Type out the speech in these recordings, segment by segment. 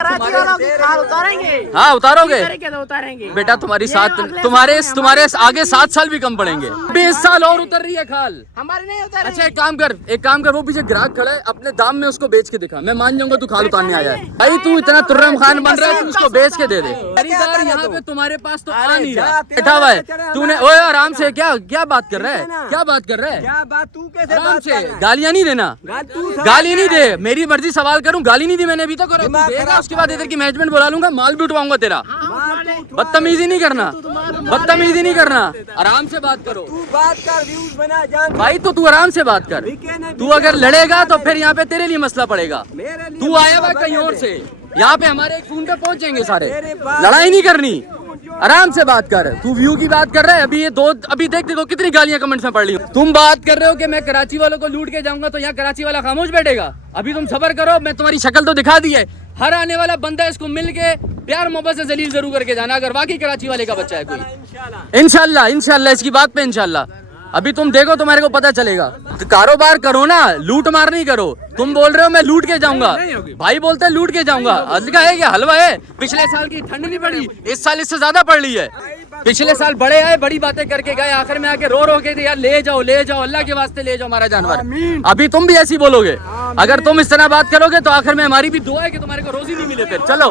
हाँ उतारोगे उतारेंगे बेटा, तुम्हारी तुम्हारे आगे 7 साल भी कम पड़ेंगे। 20 साल और उतर रही है खाल हमारे नहीं उतारेंगे। अच्छा एक काम कर, वो पीछे ग्राहक खड़ा है, अपने दाम में उसको बेच के दिखा, मैं मान जाऊंगा तू खाल उतारने आया है। भाई तू इतना तुर्रम खान बन रहा है, तू उसको बेच के दे दे। खरीदार यहाँ पे तुम्हारे पास तो आ नहीं रहा, बैठा हुआ है। तूने ओए आराम से क्या बात कर रहा है, क्या बात कर रहा है, क्या बात तू कैसे आराम से, गालियाँ नहीं देना, गाली नहीं दे, मेरी मर्जी सवाल करूँ, गाली नहीं दी मैंने अभी तक, और तू देगा उसके बाद इधर की मैनेजमेंट बुला लूंगा, माल भी उठवाऊंगा तेरा। बदतमीजी नहीं करना, बदतमीजी नहीं करना, आराम से बात करो। तू बात कर, व्यूज बना जान भाई तो तू आराम से बात कर, तू अगर लड़ेगा तो फिर यहाँ पे तेरे लिए मसला पड़ेगा। तू आया हुआ कहीं और से, यहाँ पे हमारे एक फोन पे पहुंचेंगे सारे, लड़ाई नहीं करनी, आराम से बात कर। तू व्यू की बात कर रहा है, अभी देख देखो कितनी गालियां कमेंट्स में पढ़ ली। तुम बात कर रहे हो कि मैं कराची वालों को लूट के जाऊंगा, तो यहाँ कराची वाला खामोश बैठेगा? अभी तुम सबर करो, मैं तुम्हारी शक्ल तो दिखा दी है। हर आने वाला बंदा इसको मिल के प्यार मोहब्बत से जलील जरूर करके जाना, अगर वाकई कराची वाले का बच्चा है कोई। इंशाल्लाह इसकी बात पे इंशाल्लाह। अभी तुम देखो, तुम्हारे को पता चलेगा। तो कारोबार करो ना, लूट मार नहीं करो। तुम बोल रहे हो मैं लूट के जाऊंगा, भाई बोलते हैं लूट के जाऊंगा। हल्का है क्या, हलवा है? पिछले साल की ठंड नहीं पड़ी, इस साल इससे ज्यादा पड़ रही है। पिछले साल बड़े आए, बड़ी बातें करके गए, आखिर में आके रो के यार ले जाओ अल्लाह के वास्ते ले जाओ हमारा जानवर। अभी तुम भी ऐसी बोलोगे, अगर तुम इस तरह बात करोगे तो आखिर में हमारी भी दुआ है कि तुम्हारे को रोजी नहीं मिले। फिर चलो,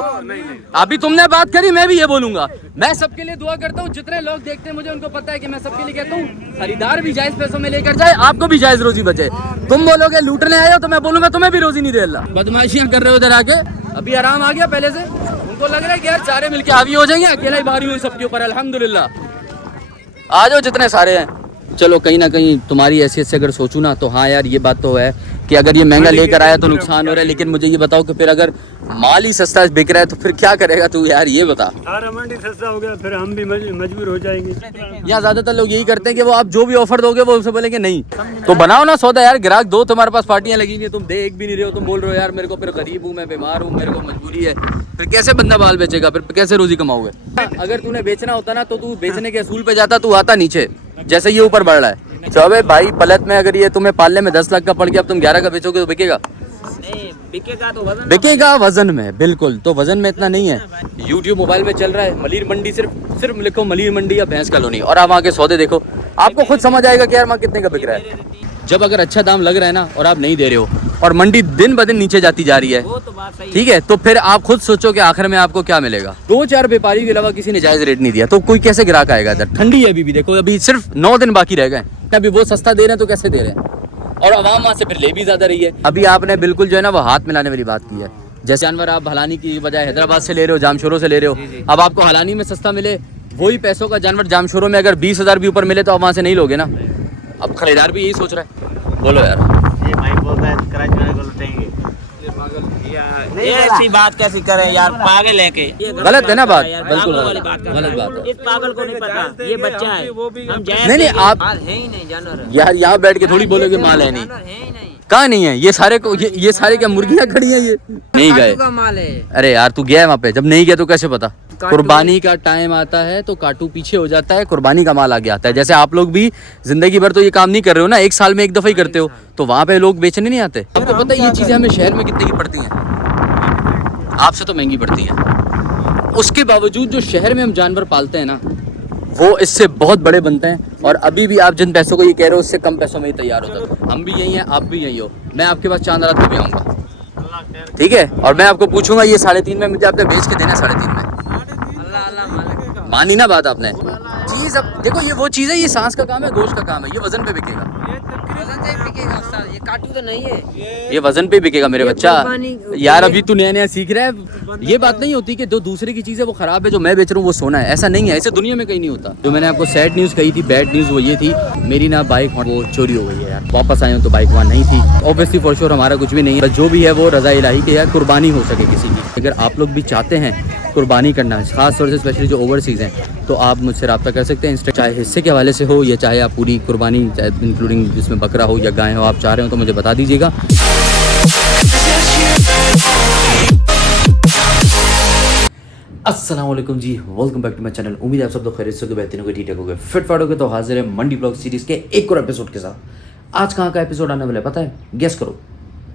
अभी तुमने बात करी, मैं भी ये बोलूंगा, मैं सबके लिए दुआ करता हूँ। जितने लोग देखते हैं मुझे, उनको पता है कि मैं सबके लिए कहता हूँ खरीदार भी जायज पैसों में लेकर जाए, आपको भी जायज रोजी बचे। तुम बोलोगे लूटने आए हो, तो मैं बोलूंगा तुम्हें भी रोजी नहीं दे अल्लाह। बदमाशियां कर रहे हो इधर आके, अभी आराम आ गया पहले से? उनको लग रहा है कि यार सारे मिलके हावी हो जाएंगे, अकेला ही भारी हूँ सबके ऊपर। अल्हम्दुलिल्लाह, आ जाओ जितने सारे हैं। चलो कहीं ना कहीं तुम्हारी हैसियत से अगर सोचूं ना, तो हाँ यार ये बात तो है कि अगर ये महंगा लेकर आया तो नुकसान हो रहा है। लेकिन मुझे ये बताओ कि फिर अगर माल ही सस्ता बिक रहा है तो फिर क्या करेगा तू यार, ये बता। सारा मंडी सस्ता हो गया, फिर हम भी मजबूर हो जाएंगे। यहाँ ज्यादातर लोग यही करते हैं कि वो आप जो भी ऑफर दोगे वो उनसे बोलेंगे नहीं। तो बनाओ ना सौदा यार, ग्राहक दो, तुम्हारे पास पार्टियां लगी नहीं, तुम दे एक भी नहीं रहे हो, तुम बोल रहे हो यार मेरे को फिर गरीब हूँ, मैं बीमार हूँ, मेरे को मजबूरी है। फिर कैसे बंदा बाल बेचेगा, फिर कैसे रोजी कमाओगे? अगर तूने बेचना होता ना तो तू बेचने के असूल पे जाता, तू आता नीचे, जैसे ये ऊपर बढ़ रहा है। चौबे भाई पलट में अगर ये तुम्हें पालने में 10 लाख का पड़ गया, अब तुम 11 का बेचोगे तो बिकेगा? नहीं बिकेगा, तो वजन बिकेगा वजन में, बिल्कुल। तो वजन में इतना नहीं है। YouTube मोबाइल में चल रहा है मलीर मंडी, सिर्फ लिखो मलीर मंडी या भैंस कॉलोनी, और आप वहाँ के सौदे देखो, आपको खुद समझ आएगा कि यार वहाँ कितने का बिक रहा है। जब अगर अच्छा दाम लग रहा है ना और आप नहीं दे रहे हो, और मंडी दिन ब दिन नीचे जाती जा रही है, ठीक है, तो फिर आप खुद सोचो कि आखिर में आपको क्या मिलेगा। 2-4 व्यापारी के अलावा किसी ने जायज रेट नहीं दिया, तो कोई कैसे ग्राहक आएगा इधर? ठंडी है अभी भी, देखो अभी सिर्फ 9 दिन बाकी रह गए, अभी वो सस्ता दे रहे हैं तो कैसे दे रहे हैं? और आवाम वहाँ से फिर ले भी ज्यादा रही है। अभी आपने बिल्कुल जो है ना वो हाथ मिलाने वाली बात की है। जैसे जानवर आप हलानी की बजाय हैदराबाद से ले रहे हो, जामशोरों से ले रहे हो, अब आपको हलानी में सस्ता मिले, वही पैसों का जानवर जामशोरों में अगर 20,000 भी ऊपर मिले तो आप वहाँ से नहीं लोगे ना। अब खरीदार भी यही सोच रहा है। बोलो यार, ये भाई बोलता है कराची वाले को लुटेंगे। ये ऐसी बात कैसी करे यार, पागल है के? गलत है ना बात, बिल्कुल वाली बात कर गलत बात है। इस पागल को नहीं पता ये बच्चा है, हम जायज नहीं आप माल है ही नहीं, जानवर यार यहाँ बैठ के थोड़ी बोलोगे माल है नहीं, है ही नहीं। कहाँ नहीं है? ये सारे क्या मुर्गियाँ खड़ी हैं? ये नहीं गए? का माल है। अरे यार तू गया है वहाँ पे? जब नहीं गया तो कैसे पता? कुर्बानी का टाइम आता है तो काटू पीछे हो जाता है, कुर्बानी का माल आगे आता है। जैसे आप लोग भी जिंदगी भर तो ये काम नहीं कर रहे हो ना, एक साल में एक दफा ही करते हो, तो वहाँ पे लोग बेचने नहीं आते। आपको पता है ये चीजें हमें शहर में कितने की पड़ती हैं? आपसे तो महंगी पड़ती है। उसके बावजूद जो शहर में हम जानवर पालते हैं ना, वो इससे बहुत बड़े बनते हैं। और अभी भी आप जिन पैसों को ये कह रहे हो उससे कम पैसों में ही तैयार होता है। हम भी यही हैं, आप भी यही हो। मैं आपके पास चांद रात में भी आऊँगा, ठीक है, और मैं आपको पूछूंगा ये 3.5 में मुझे आपने बेच के देना, 3.5 में। मानी ना बात आपने? चीज अब देखो, ये वो चीज है, ये सांस का काम है, गोश्त का काम है, ये वजन पे बिकेगा। वजन से बिकेगा उस्ताद, ये काटू तो नहीं है, ये वजन पे बिकेगा मेरे बच्चा। यार अभी तू नया सीख रहा है। ये बात नहीं होती कि जो दूसरे की चीज है वो खराब है, जो मैं बेच रहा हूँ वो सोना है, ऐसा नहीं है। ऐसे दुनिया में कहीं नहीं होता। जो मैंने आपको सैड न्यूज कही थी, बैड न्यूज वो ये थी, मेरी ना बाइक वो चोरी हो गई है यार। वापस आए हूँ तो बाइक वहाँ नहीं थी। ऑब्वियसली फॉर श्योर हमारा कुछ भी नहीं है, जो भी है वो रजा इलाही के यार कुर्बानी हो सके किसी की। अगर आप लोग भी चाहते हैं कुर्बानी करना, खास तौर से स्पेशली जो ओवरसीज़ हैं, तो आप मुझसे रब्ता कर सकते हैं। चाहे हिस्से के हवाले से हो या चाहे आप पूरी कुर्बानी, इंक्लूडिंग जिसमें बकरा हो या गाय हो, आप चाह रहे हो तो मुझे बता दीजिएगा। अस्सलाम वालेकुम जी, welcome back to my channel. उम्मीद है आप सब लोग खैरियत से होंगे, बेहतरीन होंगे, ठीक ठाक होंगे, फिट फाट होंगे। तो हाजिर है मंडी ब्लॉग सीरीज़ के एक और एपिसोड के साथ। आज कहाँ का एपिसोड आने वाला है पता है? गेस करो।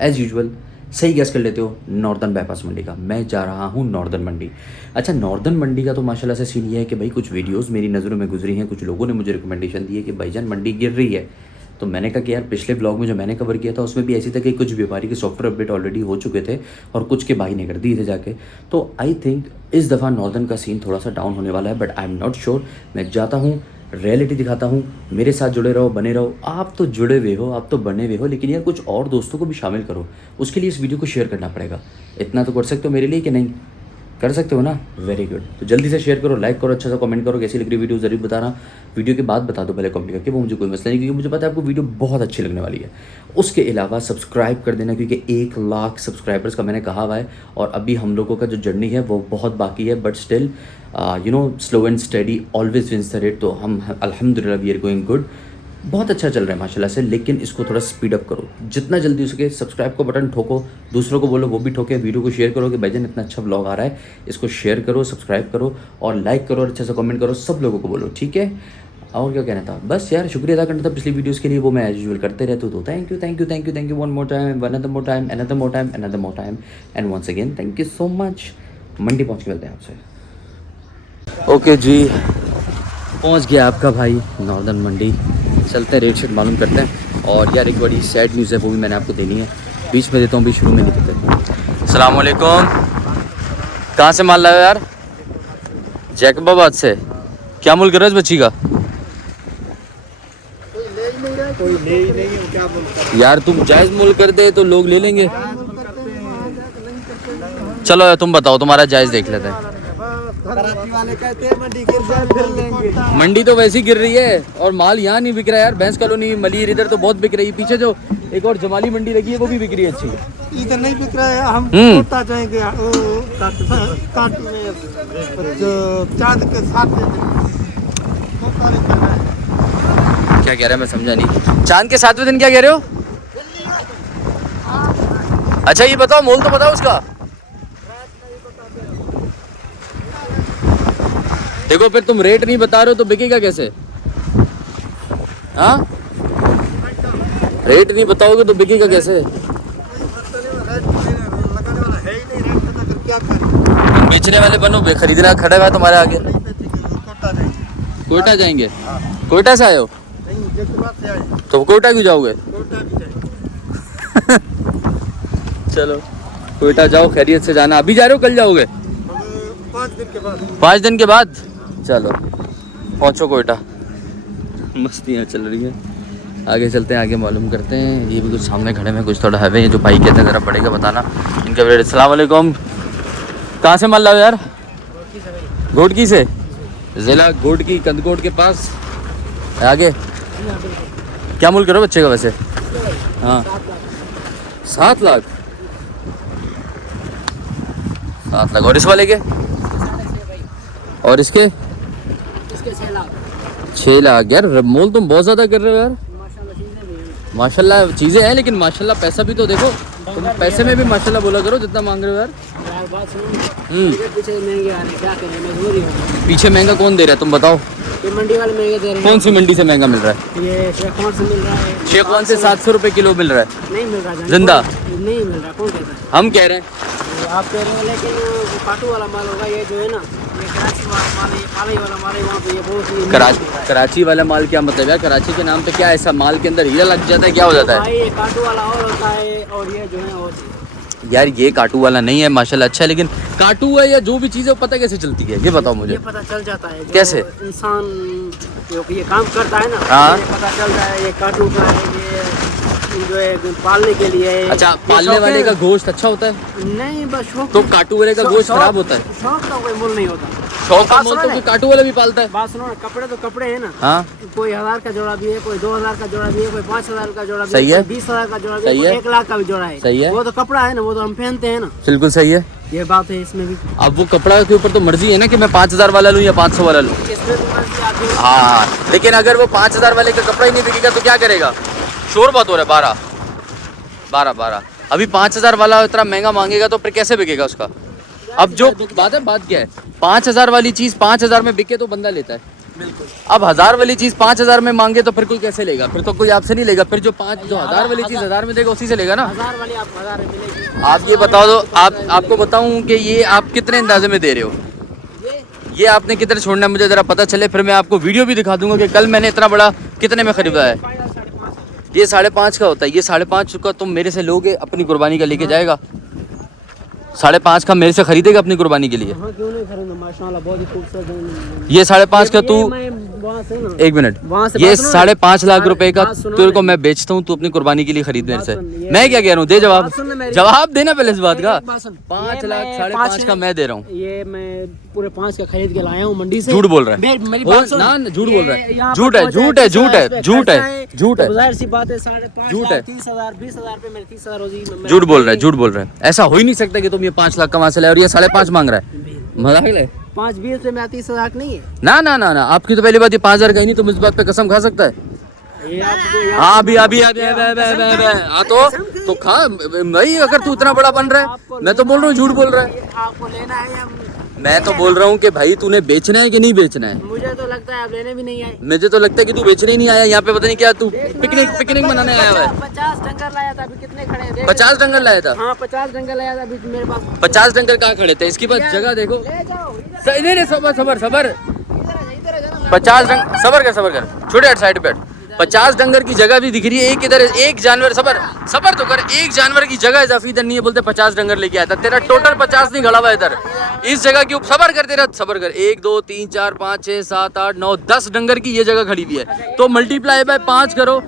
एज यूजुअल सही गैस कर लेते हो, नॉर्दर्न बाईपास मंडी का। मैं जा रहा हूँ नॉर्दर्न मंडी। अच्छा, नॉर्दर्न मंडी का तो माशाल्लाह से सीन ये है कि भाई कुछ वीडियोस मेरी नज़रों में गुजरी हैं, कुछ लोगों ने मुझे रिकमेंडेशन दी है कि भाईजान मंडी गिर रही है। तो मैंने कहा कि यार पिछले ब्लॉग में जो मैंने कवर किया था उसमें भी ऐसी था कि कुछ व्यापारी के सॉफ्टवेयर अपडेट ऑलरेडी हो चुके थे और कुछ के भाई ने कर दिए थे जाके। तो आई थिंक इस दफ़ा नॉर्दर्न का सीन थोड़ा सा डाउन होने वाला है, but I am not sure. मैं जाता हूँ, रियलिटी दिखाता हूँ, मेरे साथ जुड़े रहो, बने रहो। आप तो जुड़े हुए हो, आप तो बने हुए हो, लेकिन यार कुछ और दोस्तों को भी शामिल करो। उसके लिए इस वीडियो को शेयर करना पड़ेगा। इतना तो कर सकते हो मेरे लिए कि नहीं? कर सकते हो ना? Very good. तो जल्दी से शेयर करो, लाइक करो, अच्छा सा कमेंट करो, कैसी लग रही वीडियो ज़रूर बताना। वीडियो के बाद बता दो पहले कमेंट करके, वो मुझे कोई मसला नहीं, क्योंकि मुझे पता है आपको वीडियो बहुत अच्छी लगने वाली है। उसके अलावा सब्सक्राइब कर देना, क्योंकि 1 लाख सब्सक्राइबर्स का मैंने कहा हुआ है और अभी हम लोगों का जो जर्नी है वो बहुत बाकी है, but still slow and study always wins the rate. तो हम अल्हम्दुलिल्लाह वी आर गोइंग गुड, बहुत अच्छा चल रहा है माशाल्लाह से। लेकिन इसको थोड़ा स्पीड अप करो, जितना जल्दी हो सके सब्सक्राइब को बटन ठोको, दूसरों को बोलो वो भी ठोके, वीडियो को शेयर करो कि भाईजान इतना अच्छा व्लॉग आ रहा है, इसको शेयर करो, सब्सक्राइब करो और लाइक करो और अच्छा सा कमेंट करो, सब लोगों को बोलो, ठीक है? और क्या कहना था, बस यार शुक्रिया अदा करना था पिछली वीडियोस के लिए, वो मैं एज यूजुअल करते रहते हो। तो thank you thank you thank you thank you one more time, another more time, another more time, another more time and once again thank you so much. मंडी पहुँच के मिलते हैं आपसे। ओके जी, पहुँच गया आपका भाई नॉर्दर्न मंडी। चलते हैं, रेट शेट मालूम करते हैं। और यार एक बड़ी सैड न्यूज़ है, वो भी मैंने आपको देनी है, बीच में देता हूँ, भी शुरू में नहीं देते। अस्सलाम वालेकुम, कहाँ से माल लाए हो यार? जैकबाबाद से। क्या मूल कर रहे हो इस बच्ची का? कोई ले ही नहीं है, क्या बोलता यार तुम जायज़ मूल कर दे तो लोग ले लेंगे। चलो यार तुम बताओ, तुम्हारा जायज़ देख लेते हैं। कराची वाले कहते हैं मंडी गिर जाए फिर लेंगे। मंडी तो वैसे ही गिर रही है और माल यहाँ नहीं बिक रहा है यार। भैंस कॉलोनी, मलीर, इधर तो बहुत बिक रही है। पीछे जो एक और जमाली मंडी लगी है वो भी बिक रही है अच्छी। इधर नहीं बिक रहा है, हम कोटा जाएंगे काटू में जो चांद के साथ क्या कह रहे हैं मैं समझा नहीं। चांद के 7वें दिन क्या कह रहे हो? अच्छा ये बताओ, मोल तो बताओ उसका। देखो फिर तुम रेट नहीं बता रहे हो तो बिकेगा कैसे? हाँ, रेट नहीं बताओगे तो बिकेगा कैसे? तुम बेचने वाले बनो, खरीदना खड़ा हुआ है तुम्हारे आगे। कोयटा जाएंगे? कोयटा से आए हो तो कोयटा क्यों जाओगे? चलो कोयटा जाओ, खैरियत से जाना। अभी जा रहे हो कल जाओगे? 5 दिन के बाद चलो पहुँचो कोयटा। मस्तियाँ चल रही हैं, आगे चलते हैं, आगे मालूम करते हैं। ये भी कुछ सामने खड़े हैं, कुछ थोड़ा हैवे हैं, जो भाई कहते हैं ज़रा पड़ेगा बताना इनका रेट। अस्सलाम वालेकुम, कहाँ से माल लाओ यार? घोटकी से। ज़िला घोटकी, कंदकोट के पास आगे। क्या मूल करो बच्चे का वैसे? हाँ 7 लाख। 7 लाख। और इस वाले के? और इसके? 6 लाख। यार मोल तुम बहुत ज़्यादा कर रहे हो यार। माशाल्लाह चीज़ें हैं, लेकिन माशाल्लाह पैसा भी तो देखो। तुम पैसे में भी माशाल्लाह बोला करो जितना मांग रहे हो यार। पीछे महंगा कौन दे रहा है तुम बताओ? ये मंडी वाले महंगे दे रहे हैं। कौन सी मंडी से महंगा मिल रहा है? ये शेखवान से मिल रहा है। शेखवान से 700 रुपये किलो मिल रहा है। नहीं मिल रहा जिंदा नहीं मिल रहा। कौन कहता है? हम कह रहे हैं। आप कह रहे हैं, लेकिन वो काटू वाला माल होगा ये जो है ना, ये कराची वाला माल, ये पालई वाला माल है, वहाँ पे ये बहुत ही कराची वाला माल क्या मतलब यार? कराची के नाम पे क्या ऐसा माल के अंदर हीरा लग जाता है, क्या हो जाता है? भाई ये काटू वाला और होता है और ये जो है और यार ये काटू वाला नहीं है माशाल्लाह अच्छा है, लेकिन काटू है या जो भी चीज़ है वो पता कैसे चलती है ये बताओ मुझे। ये पता चल जाता है कैसे? इंसान जो ये काम करता है ना, हाँ। ये पता चलता है ये काटू का है, ये जो है पालने के लिए। अच्छा, पालने वाले का गोश्त अच्छा होता है? नहीं, बस शौक। तो काटू वाले का गोश्त खराब होता है? शौक का कोई मूल नहीं होता। शौक का मूल तो काटू वाला भी पालता है। बात सुनो ना, कपड़े तो कपड़े हैं ना। हाँ, कोई 1000 का जोड़ा भी है, कोई 2000 का जोड़ा भी है, कोई 5000 का जोड़ा भी सही है, 20,000 का जोड़ा भी सही है, है, 1 लाख का भी जोड़ा है। सही है। वो तो कपड़ा है ना, वो तो हम पहनते हैं ना। बिल्कुल सही है, ये बात है इसमें भी। अब वो कपड़ा के ऊपर तो मर्जी है ना कि मैं 5000 वाला लूँ या 500 वाला लूँ। इसमें तो मर्जी आती है। हाँ, लेकिन अगर वो 5000 वाले का कपड़ा ही नहीं बिकेगा तो क्या करेगा? शोर बहुत हो रहा है। 12 अभी 5000 वाला इतना महंगा मांगेगा तो फिर कैसे बिकेगा उसका? अब जो बात क्या है, 5000 वाली चीज़ 5000 में बिके तो बंदा लेता है, अब 1000 वाली चीज 5000 में मांगे तो फिर कोई कैसे लेगा? फिर तो कोई आपसे नहीं लेगा। फिर जो 1000 वाली चीज 1000 में देगा उसी से लेगा ना। 1000 वाली आपको 1000 में मिलेगी। आप ये बता दो, आपको बताऊं कि ये आप कितने अंदाजे में दे रहे हो? ये आपने कितने छोड़ना है मुझे जरा पता चले, फिर मैं आपको वीडियो भी दिखा दूंगा कि कल मैंने इतना बड़ा कितने में खरीदा है। ये 5.5 का होता है। ये 5.5 का तुम मेरे से लोगे, अपनी कुर्बानी का लेके जाएगा। 5.5 का मेरे से खरीदेगा अपनी कुर्बानी के लिए। हाँ, क्यों नहीं खरीदूंगा, माशाल्लाह बहुत ही खूबसूरत। ये 5.5 का तू, वहाँ से ना, एक मिनट, वहाँ से ये बात सुनो ना। 5.5 लाख रुपए का बात सुनो तेरे ना। को मैं बेचता हूँ, तू अपनी कुर्बानी के लिए खरीद मेरे से। बात सुन, ये- मैं क्या कह रहा हूँ, दे जवाब। बात सुन ना मेरी। जवाब देना पहले इस बात का। एक बात सुन। 5 ये लाख मैं 5.5 का मैं दे रहा हूँ। ये मैं पूरे 5 का खरीद के लाया हूँ मंडी से। झूठ बोल रहा है। मेरी बोल बात सुन। ना, झूठ बोल रहा है। यहाँ झूठ पर है, पहुंचा झूठ है, 30,000 झूठ है, पे झूठ है, खर्चा झूठ है। तो जाहिर सी बात है 5.5 झूठ लाख है। 30,000 20,000 पे मेरे 30,000 रोजी में झूठ बोल रहा है, झूठ बोल रहा है। ऐसा हो ही नहीं सकता कि तुम ये 5 लाख कमा से लाए और ये 5.5 मांग रहा है। मजाक ले। 5-20 में 30,000 नहीं है। ना ना ना ना, आपकी तो पहली बात ये 5,000 का ही नहीं, तुम इस बात पे कसम खा सकता है। ये आपको हाँ अभी हाँ तो खा भाई, अगर तू इतना बड़ा बन रहा है। मैं तो बोल रहा हूँ झूठ बोल रहा है। आपको लेना है या मैं तो बोल रहा हूँ कि भाई तूने बेचना है कि नहीं बेचना है। मुझे तो लगता है आप लेने भी नहीं आए। मुझे तो लगता है कि तू बेचने ही नहीं आया यहाँ पे। पता नहीं क्या तू पिकनिक मनाने आया हुआ है। 50 डंगर लाया था, अभी कितने खड़े हैं? 50 डंगर लाया था। हाँ 50 डंगर लाया था अभी मेरे पास। 50 डंगर कहाँ खड़े थे? इसके पास जगह देखो। ले जाओ इधर, नहीं सबर इधर आ जाना। 50 डंगर, सबर कर छोटे हट साइड पे हट। 50 डंगर की जगह भी दिख रही है। एक इधर एक जानवर, सबर तो कर, एक जानवर की जगह इजाफी इधर नहीं है। बोलते 50 डंगर लेके आया था। तेरा टोटल 50 नहीं खड़ा हुआ इधर इस जगह के ऊपर। सबर कर 1 2 3 4 5 6 7 8 9 10 डंगर की ये जगह खड़ी हुई है। तो मल्टीप्लाई बाय 5 करो।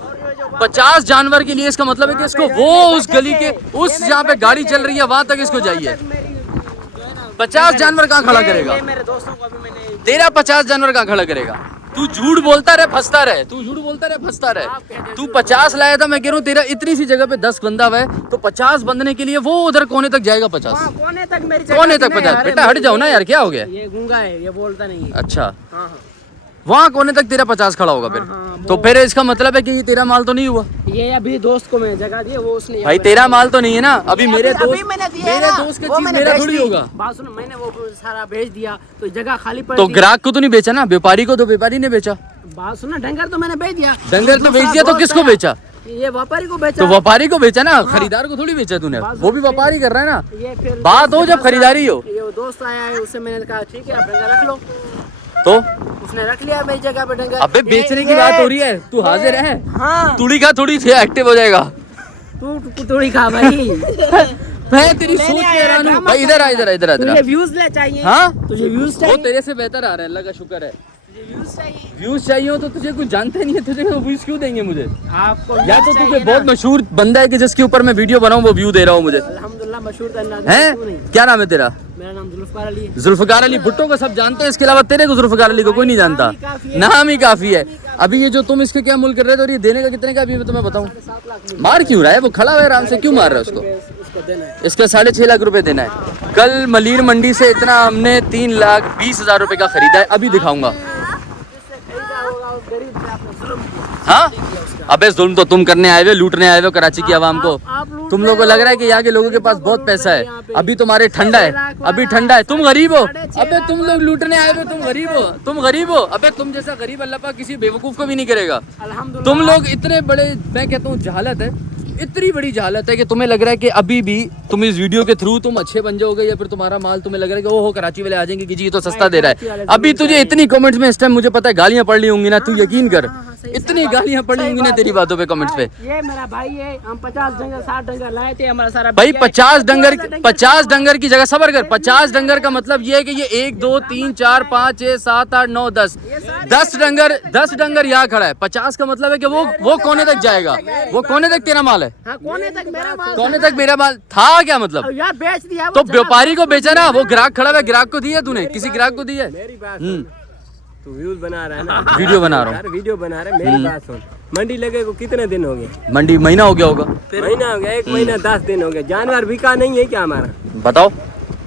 50 जानवर के लिए इसका मतलब है कि इसको वो उस गली के उस जहाँ पे गाड़ी चल रही है वहां तक इसको जाइए। 50 जानवर कहाँ खड़ा करेगा? मेरे दोस्तों को अभी मैंने तेरा 50 जानवर कहाँ खड़ा करेगा? तू झूठ बोलता रहे, फंसता रहे। तू 50 लाया था। मैं कह रहा हूँ तेरा इतनी सी जगह पे 10 बंदा हुआ है तो 50 बंदने के लिए वो उधर कोने तक जाएगा। 50 कोने तक मेरी जगह कोने तक नहीं है। 50। अरे बेटा हट जाओ ना यार, क्या हो गया? ये गूंगा है, ये बोलता नहीं है। अच्छा, हाँ हाँ वहाँ कोने तक तेरा 50 खड़ा होगा फिर। हाँ, तो फिर इसका मतलब है कि ये तेरा माल तो नहीं हुआ। ये अभी दोस्त को मैं जगह दी, वो उसने भाई तेरा माल तो नहीं है ना। अभी मेरे अभी दोस्त मैंने दिया मेरे ना, दोस्त का वो चीज मैंने मेरा बेच थोड़ी दी। होगा। बात सुनो, मैंने वो सारा बेच दिया तो जगह खाली पड़ तो गई। ग्राहक को तो नहीं बेचा ना, व्यापारी को तो व्यापारी ने बेचा। बात सुनो, डंगर तो मैंने बेच दिया। डंगर तो बेच दिया तो किसको बेचा? ये व्यापारी को बेचा। तो व्यापारी को बेचा ना, खरीदार को थोड़ी बेचा तूने। वो भी व्यापारी कर रहा है ना। ये फिर बात हो जब खरीदारी हो। ये वो दोस्त आया है, उससे मैंने कहा ठीक है आप डंगर रख लो। तो उसने रख लिया मेरी जगह पे डंगर। अबे बेचने की बात हो रही है, तू हाजिर है? हाँ तुड़ी का थोड़ी से एक्टिव हो जाएगा। तू थोड़ी खा भाई। मैं तेरी सोच के हैरान हूँ भाई। इधर आ तुझे व्यूज ले चाहिए। हाँ तुझे व्यूज वो चाहिए। तेरे से बेहतर आ रहा है, अल्लाह का शुक्र है। व्यूज चाहिए व्यूज चाहिए हो तो तुझे कुछ जानते नहीं है, तुझे व्यूज क्यों देंगे मुझे? आपको। या तो views तू चाहिए कोई बहुत ना। मशहूर बंदा है कि जिसके ऊपर मैं वीडियो बनाऊं वो व्यू दे रहा हूँ मुझे। अल्हम्दुलिल्लाह मशहूर करना हैं? क्या नाम है तेरा? मेरा नाम जुल्फकार अली है। जुल्फकार अली। भुट्टो को सब जानते हैं, इसके अलावा तेरे को जुल्फकार अली को कोई नहीं जानता। नाम ही काफी है। नाम ही काफी है। अभी ये जो तुम इसके क्या मूल कर रहे थे और ये देने का कितने का अभी मैं तुम्हें बताऊं? 7 लाख मार क्यों रहा है? वो खड़ा हुआ है आराम से, क्यों मार रहा है उसको? उसको देना है। इसका 6.5 लाख रुपए देना है। कल मलीर मंडी से इतना हमने 3,20,000 रुपए का खरीदा है। अभी दिखाऊंगा। जिससे खरीदा होगा उस गरीब से आपने जुल्म किया। हाँ अबे जुल्म तो तुम करने आए हुए, लूटने आए हुए कराची की आवाम को। आप लूट तुम लोगों को लग रहा है कि यहाँ के लोगों के पास बहुत पैसा है। अभी तुम्हारे ठंडा है, अभी ठंडा है। तुम गरीब हो। अबे तुम लोग लूटने आए हुए, तुम गरीब हो। अबे तुम जैसा गरीब अल्लाह पाक किसी बेवकूफ को भी नहीं करेगा। अल्हम्दुलिल्लाह। तुम लोग इतने बड़े, मैं कहता हूँ जहालत है, इतनी बड़ी जहालत है कि तुम्हें लग रहा है कि अभी भी तुम इस वीडियो के थ्रू तुम अच्छे बन जाओगे या फिर तुम्हारा माल तुम्हें लग रहा है कि ओहो कराची वाले आ जाएंगे कि जी ये तो सस्ता दे रहा है। अभी तुझे इतनी कमेंट्स में इस टाइम मुझे पता है गालियां पड़ रही होंगी ना, तू यकीन कर। इतनी गालियां पड़ी होंगी ना तेरी बातों पे कमेंट्स पे। ये मेरा भाई है, हम 50 डंगर 60 डंगर लाए थे, हमारा सारा भाई बिक गया। 50 डंगर की जगह सबर कर। 50 डंगर का मतलब ये है कि ये 1 2 3 4 5 6 7 8 9 10 डंगर यहाँ खड़ा है। 50 का मतलब है कि वो कोने तक जाएगा। वो कोने तक तेरा माल है। हाँ, कोने तक मेरा माल कोने था तक मेरा माल था। क्या मतलब? ना। यार बेच दिया वो तो जगह व्यापारी को बेचा ना, वो ग्राहक खड़ा हुआ है, ग्राहक को दिया तूने? किसी ग्राहक को दिया? मेरी बात सुन। तू व्यूज बना रहा है ना? वीडियो बना रहा हूँ। यार वीडियो बना रहा है, मेरी बात सुन। मंडी लगे को कितने दिन हो गए? मंडी महीना हो गया होगा। महीना हो गया, 1 महीना 10 दिन हो गया। जानवर बिका नहीं है क्या हमारा? बताओ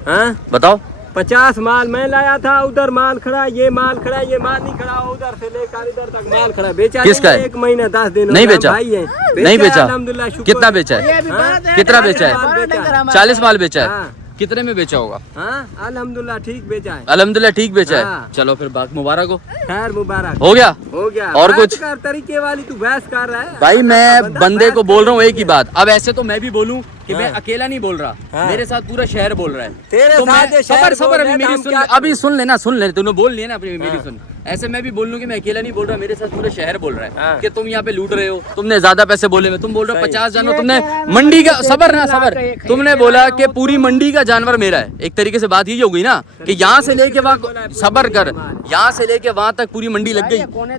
हाँ, बताओ। 50 माल मैं लाया था, उधर माल खड़ा, ये माल खड़ा, ये माल नहीं खड़ा, उधर से लेकर इधर तक माल खड़ा। बेचा किसका नहीं है? 1 महीना 10 दिन हो नहीं गया, बेचा? भाई है। नहीं बेचा? अल्हम्दुलिल्लाह, शुक्र कितना है। बेचा है? ये भी हाँ? बात है, कितना 40 बेचा है? डंगर हमारा 40 माल बेचा है। हाँ। कितने में बेचा होगा? हाँ अल्हम्दुलिल्लाह ठीक बेचा है। अल्हम्दुलिल्लाह ठीक बेचा है। हाँ। चलो फिर बाग मुबारक हो। खैर मुबारक। हो गया? हो गया। और बात कुछ? कर तरीके वाली तू बहस कर रहा है भाई मैं बंदा बंदे को बहस बोल रहा हूँ करने एक ही बात। अब ऐसे तो मैं भी बोलूँ कि मैं हाँ। अकेला नहीं बोल रहा, हाँ। मेरे साथ पूरा शहर बोल रहा है। तेरे तो साथ मैं जो शहर सबर सबर बोल अभी रहा है, मेरी हम सुन क्या ले, अभी सुन लेना, सुन ले, तूने बोल लिया ना अपनी मेरी हाँ। सुन। ऐसे मैं भी बोल लूँ कि मैं अकेला नहीं बोल रहा, मेरे साथ पूरा शहर बोल रहा है हाँ। कि तुम यहाँ पे लूट रहे हो, तुमने ज्यादा पैसे बोले में, तुम बोल रहे हो सही। 50 जानवर, तुमने मंडी का सबर ना सबर, तुमने बोला कि पूरी मंडी का जानवर मेरा है। एक तरीके से बात यही हो गई ना कि यहाँ से लेके वहाँ सबर कर, यहाँ से लेके वहाँ तक पूरी मंडी लग गई।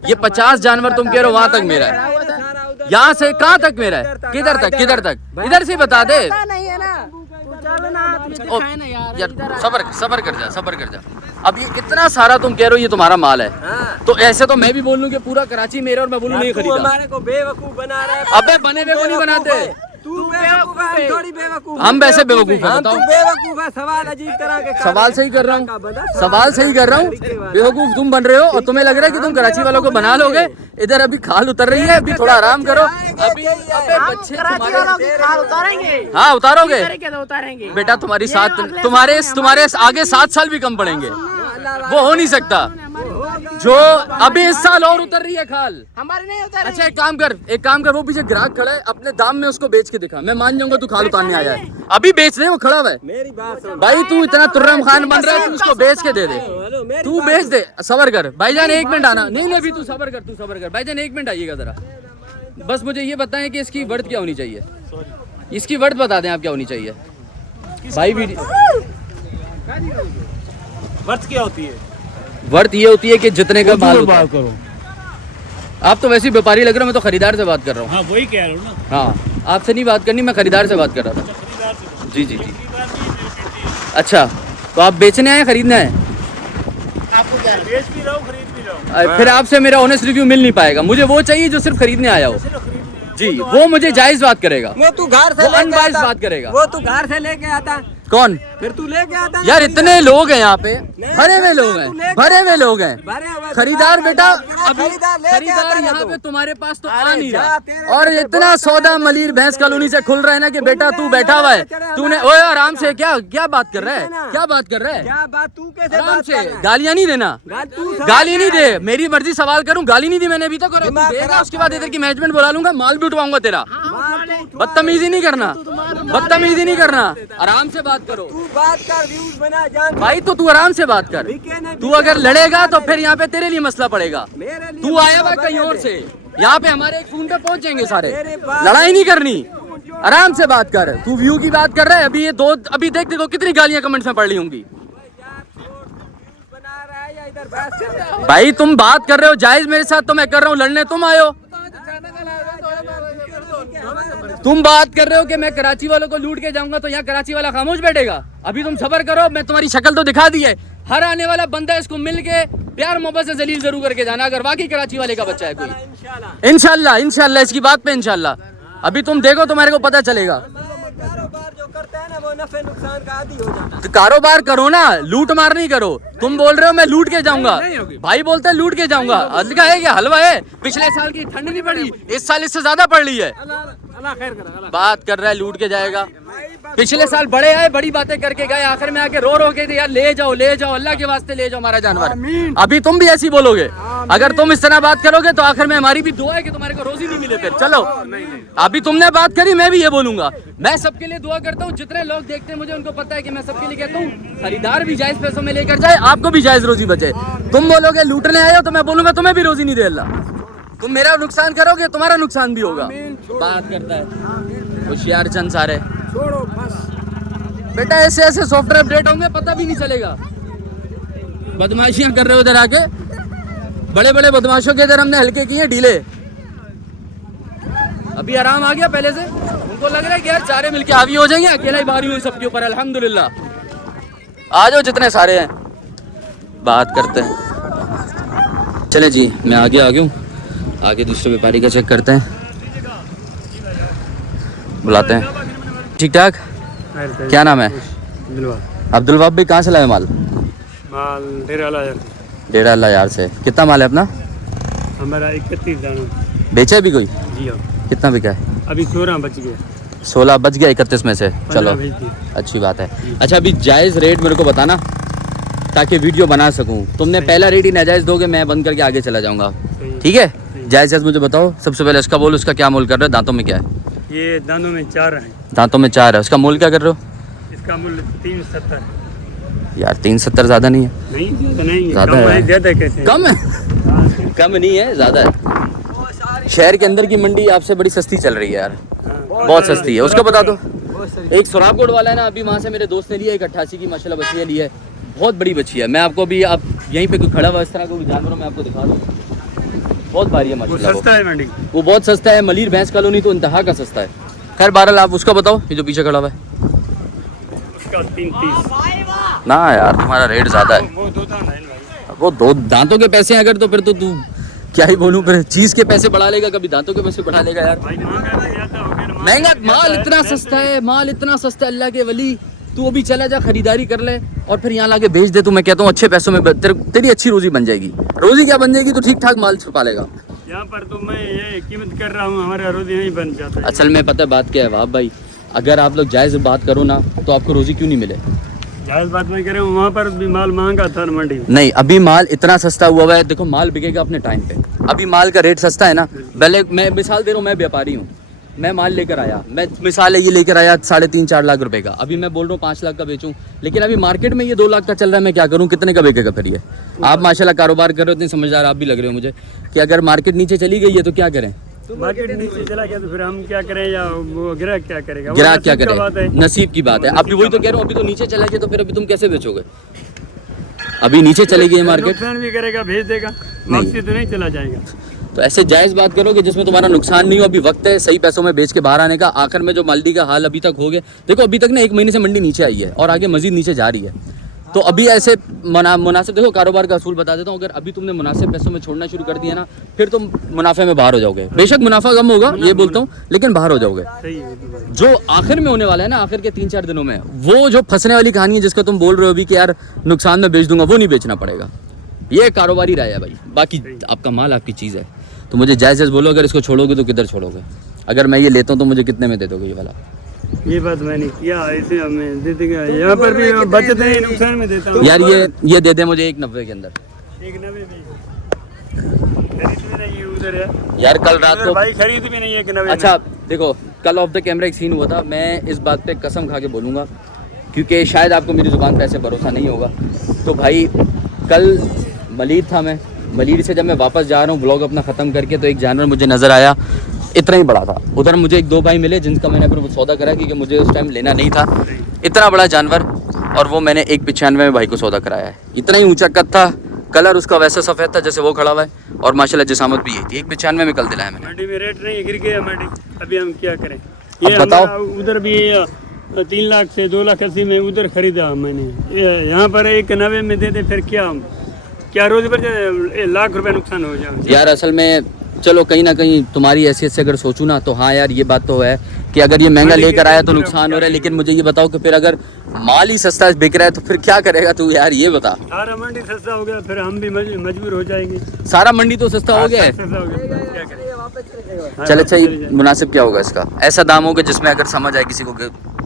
ये 50 जानवर तुम कह रहे हो वहाँ तक मेरा है, यहाँ से कहाँ तक मेरा है, किधर तक, किधर तक, इधर से बता दे। नहीं है ना, चल ना, तुझे ओ, दिखाए ना यार, यार इधर आ। सबर सबर कर जा, सबर कर जा। अब ये इतना सारा तुम कह रहे हो ये तुम्हारा माल है, हाँ। तो ऐसे तो मैं भी बोल लूं कि पूरा कराची मेरा और मैं बोलूं नहीं तू खरीदा। हमारे को बेवकूफ बना रहा है। अबे बने हुए को नहीं बनाते, तू बेवकूफ है, हम थोड़ी बेवकूफ। हम वैसे बेवकूफ है, हम बताओ। तू बेवकूफ है, सवाल अजीब तरह के सवाल सही कर रहा हूँ, सवाल सही कर रहा हूँ। बेवकूफ तुम बन रहे हो और तुम्हें लग रहा है कि तुम कराची वालों को बना लोगे। इधर अभी खाल उतर रही है, अभी थोड़ा आराम करो। अभी अबे बच्चे कराची वालों की खाल उतारेंगे, हाँ उतारोगे तरीके से उतारेंगे बेटा, तुम्हारी साथ तुम्हारे आगे 7 साल भी कम पड़ेंगे, वो हो नहीं सकता। जो अभी इस साल और उतर रही है खाल। हमारे नहीं उतारेंगे। अच्छा एक काम कर, वो पीछे ग्राहक खड़ा है, अपने दाम में उसको बेच के दिखा, मैं मान जाऊंगा तू खाल उतारने आया है। अभी बेच दे, वो खड़ा हुआ है। मेरी बात सुन भाई तू इतना तुर्रम खान बन रहा है, तू उसको बेच के दे दे, तू बेच दे। सबर कर भाईजान, 1 मिनट आना। नहीं अभी तू सबर कर भाईजान, 1 मिनट आइएगा जरा। बस मुझे ये बताएं कि इसकी वर्थ क्या होनी चाहिए, इसकी वर्थ बता दें आप क्या होनी चाहिए भाई। वर्थ क्या होती है? वर्थ ये होती है कि जितने का माल होता है। आप तो वैसे ही व्यापारी लग रहे हो, मैं तो खरीदार से बात कर रहा हूँ। हाँ वही कह रहा हूँ ना। हाँ आपसे नहीं बात करनी, मैं खरीदार से बात कर रहा था। जी जी जी। अच्छा तो आप बेचने आए खरीदना है? आपको क्या बेच भी रहा हूँ, खरीद भी रहा हूँ। फिर आपसे मेरा ऑनेस्ट रिव्यू मिल नहीं पाएगा। मुझे वो चाहिए जो सिर्फ खरीदने आया हो। जी वो मुझे जायज बात करेगा, वो तू घर से वो लेके अनबाइज आता, बात करेगा। वो तू घर से लेके आता, कौन? फिर तू लेके आता यार इतने लोग हैं यहाँ पे, भरे हुए लोग हैं, भरे हुए लोग हैं। भरे हुए खरीदार बेटा अभी खरीदार लेके खरीदार आता ना यहाँ तू। पे तुम्हारे पास तो आ अरे नहीं जा, रहा। तेरे और जैसे इतना बहुत सौदा सारे मलिर भैंस कॉलोनी से खुल रहा है ना कि बेटा तू बैठा हुआ है। तूने ओए आराम से, क्या बात कर रहा है, क्या बात कर रहा है? क्या बात तू कैसे आराम बात से, कर रहा है? गालियाँ नहीं देना, तू सवाल गाली नहीं कर दे, रहा है। मेरी मर्जी सवाल करूँ, गाली नहीं दी मैंने अभी तक। और दिमाग देगा खराब उसके बाद इधर की मैनेजमेंट बुला लूंगा, माल भी उठवाऊंगा तेरा। बात तू उठवा, बदतमीजी नहीं करना, बदतमीजी नहीं करना, आराम से बात करो तू बात कर, व्यूज बना जान। भाई। तो तू आराम से बात कर, तू अगर लड़ेगा तो फिर यहाँ पे तेरे लिए मसला पड़ेगा। मेरे लिए तू आया हुआ कहीं और से, यहाँ पे हमारे एक फोन पे पहुंच जाएंगे सारे। मेरे बात- लड़ाई नहीं करनी, आराम से बात कर। तू व्यू की बात कर रहा है, अभी ये दो, अभी देख देखो कितनी गालियां कमेंट्स में पड़ रही होंगी। बना रहा है या इधर बहस कर रहा है? भाई तुम बात कर रहे हो जायज मेरे साथ, तो मैं कर रहा हूँ लड़ने, तुम आए हो। तुम बात कर रहे हो कि मैं कराची वालों को लूट के जाऊंगा, तो यहाँ कराची वाला खामोश बैठेगा? अभी तुम सबर करो, मैं तुम्हारी शक्ल तो दिखा दी है। हर आने वाला बंदा इसको मिल के प्यार मोहब्बत से जलील जरूर करके जाना, अगर वाकई कराची वाले का बच्चा है कोई। इंशाल्लाह इंशाल्लाह, इसकी बात पे इंशाल्लाह। अभी तुम देखो, तुम्हारे को पता चलेगा। कारोबार जो करता है ना वो नफे नुकसान का आदी हो जाता है। तो कारोबार करो ना, लूट मार नहीं करो। तुम बोल रहे हो मैं लूट के जाऊंगा, भाई बोलते हैं लूट के जाऊंगा। हल्का है क्या? हलवा है? पिछले साल की ठंड नहीं पड़ी, इस साल इससे ज्यादा पड़ रही है। अल्लाह खैर करे। बात कर रहा है लूट के जाएगा। पिछले साल बड़े आए, बड़ी बातें करके गए, आखिर में आके रो के थे यार ले जाओ अल्लाह के वास्ते ले जाओ हमारा जानवर। अभी तुम भी ऐसी बोलोगे, अगर तुम इस तरह बात करोगे तो आखिर में हमारी भी दुआ है कि तुम्हारे को रोजी नहीं मिले। फिर चलो, अभी तुमने बात करी, मैं भी ये बोलूंगा। मैं सबके लिए दुआ करता हूँ, जितने लोग देखते हैं मुझे उनको पता है कि मैं सबके लिए कहता हूँ खरीदार भी जायज पैसों में लेकर जाए, आपको भी जायज रोजी बचे। तुम बोलोगे लूटने आए हो तो मैं बोलूंगा तुम्हें भी रोजी नहीं दे अल्लाह। तुम मेरा नुकसान करोगे, तुम्हारा नुकसान भी होगा। बात करता है होशियार चंद सारे। छोड़ो बस। बेटा ऐसे ऐसे सॉफ्टवेयर अपडेट होंगे, पता भी नहीं चलेगा। बदमाशियां कर रहे हो इधर आके, बड़े बड़े बदमाशों के इधर हमने हल्के किए ढीले। अभी आराम आ गया पहले से, उनको लग रहा है कि यार सारे मिलके हावी हो जाएंगे, अकेला ही भारी हूँ सबके ऊपर। अल्हम्दुलिल्लाह आ जाओ जितने सारे हैं, बात करते हैं। चले जी, मैं आगे आ गया हूँ, आगे दूसरे व्यापारी का चेक करते हैं, बुलाते हैं। ठीक ठाक, क्या नाम है? अब्दुल वहाब भाई, कहाँ से लाए माल? माल 1,500 1,500 से। कितना माल है अपना? हमारा 31 दाना। बेचा भी कोई? जी हाँ, कितना बिका है? अभी 16 बच गए। 16 बच गया 31 में से, चलो भेज दिए। अच्छी बात है। अच्छा अभी जायज़ रेट मेरे को बताना ताकि वीडियो बना सकूं। तुमने पहला रेट ही नाजायज़ दोगे, मैं बंद करके आगे चला जाऊंगा, ठीक है? जायज़ मुझे बताओ, सबसे पहले इसका बोल, उसका क्या मोल कर रहे हो? दांतों में क्या है? ये दानों में 4 है, दांतों में 4 है, उसका मोल क्या कर रहे हो? इसका मूल्य 370। यार 370 ज़्यादा नहीं है? नहीं ज़्यादा नहीं, ज़्यादा कम है। ज़्यादा कैसे? कम है? कम नहीं है, ज़्यादा है। शहर के अंदर की मंडी आपसे बड़ी सस्ती चल रही है यार, बहुत सस्ती है। उसका बता दो। एक सुराबकोट वाला है ना, अभी वहाँ से मेरे दोस्त ने लिया, एक 88 की माशाल्लाह बछिया ली है, बहुत बड़ी बछी है। मैं आपको अभी, आप यहीं पे कोई खड़ा हुआ इस तरह कोई जानवरों में आपको दिखा दूँ, बहुत भारी है वो माशाल्लाह। सस्ता है मंडी, वो बहुत सस्ता है, मलीर भैंस कॉलोनी तो इंतहा का सस्ता है। खैर बहरहाल आप उसका बताओ, ये जो पीछे खड़ा हुआ है। उसका 330। ना यार तुम्हारा रेट ज़्यादा है, वो 2 दांत है भाई। वो 2 दांतों के पैसे हैं अगर, तो फिर तो तू क्या ही बोलूँ, फिर चीज़ के पैसे बढ़ा लेगा, कभी दांतों के पैसे बढ़ा लेगा यार। भाई महंगा तो ज़्यादा हो गया ना, महंगा माल इतना सस्ता है, माल इतना सस्ता है, अल्लाह के वली। तू अभी चला जा खरीदारी कर ले और फिर यहाँ लाके बेच दे, तो मैं कहता हूँ अच्छे पैसों में तेरी अच्छी रोजी बन जाएगी। रोजी क्या बन जाएगी, तो ठीक ठाक माल छुपा लेगा। यहाँ पर तो मैं ये कीमत कर रहा हूँ, हमारा रोजी नहीं बन जाता है। असल में पता है बात क्या है वहाब भाई, अगर आप लोग जायज़ बात करो ना तो आपको रोजी क्यों नहीं मिले? जायज़ बात मैं कह रहा हूँ, वहाँ पर भी माल महंगा था ना मंडी में। नहीं, अभी माल इतना सस्ता हुआ है, देखो माल बिकेगा अपने टाइम पे। अभी माल का रेट सस्ता है ना, पहले मैं मिसाल दे रहा हूँ, मैं व्यापारी हूँ, मैं माल लेकर आया, मैं मिसाल है ये लेकर आया 3.5-4 लाख रुपए का, अभी मैं बोल रहा हूँ 5 लाख का बेचूं, लेकिन अभी मार्केट में ये 2 लाख का चल रहा है, मैं क्या करूँ, कितने का बिकेगा फिर ये? आप माशाल्लाह कारोबार कर रहे हो, इतने समझदार आप भी लग रहे हो मुझे, कि अगर मार्केट नीचे चली गई है तो क्या करें? मार्केट नीचे चला गया तो फिर हम क्या करें, या वो ग्राहक क्या करेगा? वो ग्राहक क्या नसीब का बात करे? है। नसीब की बात है। अभी वही तो कह रहा हूँ, अभी तो नीचे चला गया तो फिर अभी तुम कैसे बेचोगे? अभी नीचे चली गई मार्केट, नुकसान भी करेगा, भेज देगा, वापसी तो नहीं चला जाएगा। तो ऐसे जायज़ बात करो कि जिसमें तुम्हारा नुकसान नहीं हो। अभी वक्त है सही पैसों में बेच के बाहर आने का। आखिर में जो मंडी का हाल अभी तक हो गया, देखो अभी तक ना 1 महीने से मंडी नीचे आई है और आगे मजीद नीचे जा रही है, तो अभी ऐसे मुनासिब, देखो कारोबार का असूल बता देता हूँ, अगर अभी तुमने मुनासिब पैसों में छोड़ना शुरू कर दिया ना, फिर तुम मुनाफे में बाहर हो जाओगे। बेशक मुनाफा कम होगा, ये बोलता हूँ, लेकिन बाहर हो जाओगे। सही है तो भाई। जो आखिर में होने वाला है ना, आखिर के 3-4 दिनों में, वो जो फंसने वाली कहानी है जिसका तुम बोल रहे हो अभी कि यार नुकसान में बेच दूंगा, वो नहीं बेचना पड़ेगा। ये कारोबारी राय है भाई, बाकी आपका माल आपकी चीज़ है। तो मुझे जायज़ बोलो, अगर इसको छोड़ोगे तो किधर छोड़ोगे? अगर मैं ये लेता हूँ तो मुझे कितने में दे दोगे ये वाला? ये बात मैंने किया, ऐसे हमें दे देगा। यहाँ पर भी बचत है, नुकसान में देता हूँ यार ये दे दे मुझे 190 के अंदर। 190 में खरीद भी नहीं है उधर है यार कल रात को, भाई, खरीद भी नहीं है 190 अच्छा देखो कल ऑफ द कैमरा एक सीन हुआ था, मैं इस बात पे कसम खा के बोलूँगा, क्योंकि शायद आपको मेरी ज़ुबान पे ऐसे भरोसा नहीं होगा। तो भाई कल मलीर था, मैं मलीर से जब मैं वापस जा रहा हूँ ब्लॉग अपना ख़त्म करके, तो एक जानवर मुझे नज़र आया, इतना ही बड़ा था। उधर मुझे 1-2 भाई मिले जिनका मैंने फिर सौदा करा, क्योंकि मुझे उस टाइम लेना नहीं था। इतना बड़ा जानवर, और वो मैंने 195 में भाई को सौदा कराया है। इतना ही ऊंचा कद था, कलर उसका वैसा सफ़ेद था जैसे वो खड़ा हुआ है, और माशाल्लाह जिसामत भी यही थी। 195 में कल दिलाया मैंने। मंडी में रेट नहीं, गिर गया मंडी, अभी हम क्या करें? अब ये बताओ। हमारा उधर भी 3 लाख से 2,80,000 में उधर खरीदा मैंने, यहाँ पर 190 में दे दे, फिर क्या रोज पर 1 लाख रुपए नुकसान हो जाए यार असल में चलो कहीं ना कहीं तुम्हारी हैसियत से अगर सोचूं ना, तो हाँ यार ये बात तो है कि अगर ये महंगा लेकर आया तो नुकसान हो रहा है, लेकिन मुझे ये बताओ कि फिर अगर माल ही सस्ता बिक रहा है तो फिर क्या करेगा तू? यार ये बता। सारा मंडी सस्ता हो गया, फिर हम भी मजबूर हो जाएंगे। सारा मंडी तो सस्ता हो गया है। सस्ता हो गया, क्या करें? चल अच्छा, ये मुनासिब क्या होगा इसका? ऐसा दाम होगा जिसमें अगर समझ आए किसी को,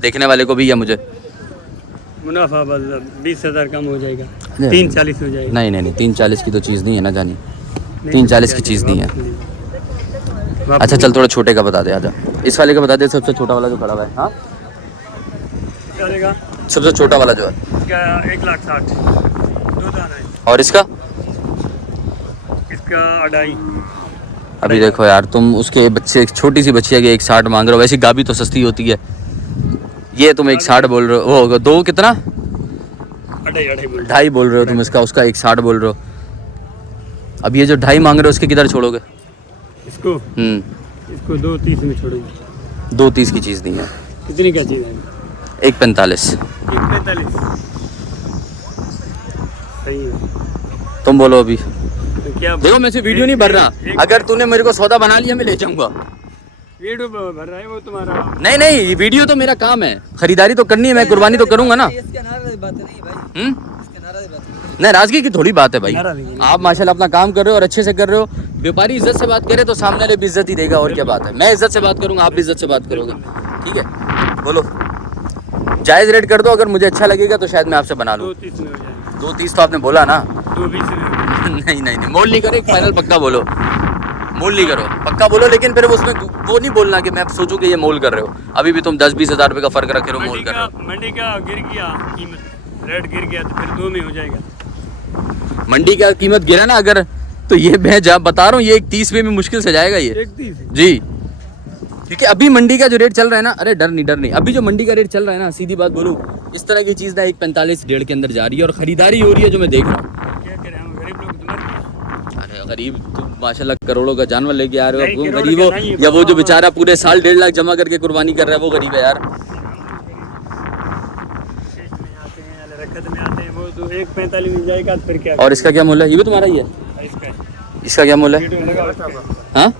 देखने वाले को भी या मुझे। मुनाफा बस 20,000 कम हो जाएगा, 340 हो जाएगा। नहीं नहीं नहीं, 340 की तो चीज़ नहीं है ना जानी, 340 की चीज़ नहीं है। अच्छा चल थोड़ा छोटे का बता दे, आजा इस वाले का बता दे, सबसे छोटा वाला जो खड़ा हुआ है। हाँ चलेगा, सबसे छोटा वाला जो है, इसका 1,60,000 2 दाना है, और इसका इसका 2.5। अभी देखो यार, तुम उसके बच्चे, छोटी सी बच्ची है कि 160 मांग रहे हो। वैसे गाभी तो सस्ती होती है, ये तुम 160 बोल रहे हो। वो 2 कितना? 2.5 बोल रहे हो तुम इसका, उसका 160 बोल रहे हो। अब ये जो 2.5 मांग रहे हो उसके किधर छोड़ोगे? इसको 2.30 में छोड़ेंगे। 2.30 की चीज़ नहीं है। कितनी का चीज़ है? 1.45। 1.45 सही है। तुम बोलो अभी। तो क्या देखो मैं से वीडियो नहीं भर रहा, अगर तूने मेरे को सौदा बना लिया मैं ले जाऊंगा। वीडियो भर रहा है वो तुम्हारा? नहीं नहीं, वीडियो तो मेरा काम है, खरीदारी तो करनी है, मैं कुर्बानी तो करूंगा ना। नाराजगी की थोड़ी बात है भाई, आप माशाल्लाह अपना काम कर रहे हो और अच्छे से कर रहे हो। व्यापारी इज्जत से बात करे तो सामने वाले भी इज्जत ही देगा, और क्या बात है। मैं इज्जत से बात करूंगा, आप भी इज्जत से बात करोगे। ठीक है, बोलो जायज़ रेट कर दो, अगर मुझे अच्छा लगेगा तो शायद मैं आपसे बना लूँ। 2.30 में हो जाएगा। 2.30 तो आपने बोला ना। 2.20 में हो जाएगा। नहीं, मोल नहीं करो, एक फाइनल पक्का बोलो, मोल नहीं करो, पक्का बोलो, लेकिन फिर उसमें वो नहीं बोलना कि मैं सोचूं कि ये मोल कर रहे हो। अभी भी तुम 10-20 हज़ार रुपये का फ़र्क रखे हो, मोल कर रहे हो। मंडी का गिर गया कीमत, रेट गिर गया तो फिर 2 में हो जाएगा। मंडी का कीमत गिरा ना अगर, तो ये मैं जब बता रहा हूँ ये 30 में भी मुश्किल से जाएगा ये। 1.30 जी, क्योंकि अभी मंडी का जो रेट चल रहा है ना, अरे डर नहीं, अभी जो मंडी का रेट चल रहा है ना, सीधी बात बोलूँ, इस तरह की चीज़ ना 1.45 डेढ़ के अंदर जा रही है और ख़रीदारी हो रही है जो मैं देख रहा हूँ। क्या करें हम गरीब लोग तो मर गए। अरे गरीब तुम माशाल्लाह करोड़ों का जानवर लेके आ रहे हो, नहीं, तुम करोड़ गरीब का हो नहीं, या वो जो बेचारा पूरे साल 1.5 लाख जमा करके कुर्बानी कर रहा है वो गरीब है यार। रखत में आते हैं वो तो 1.45 मिल जाएगा तो फिर क्या। और इसका क्या मूल्य है? ये भी तुम्हारा ही है? इसका इसका क्या मूल्य है? हाँ,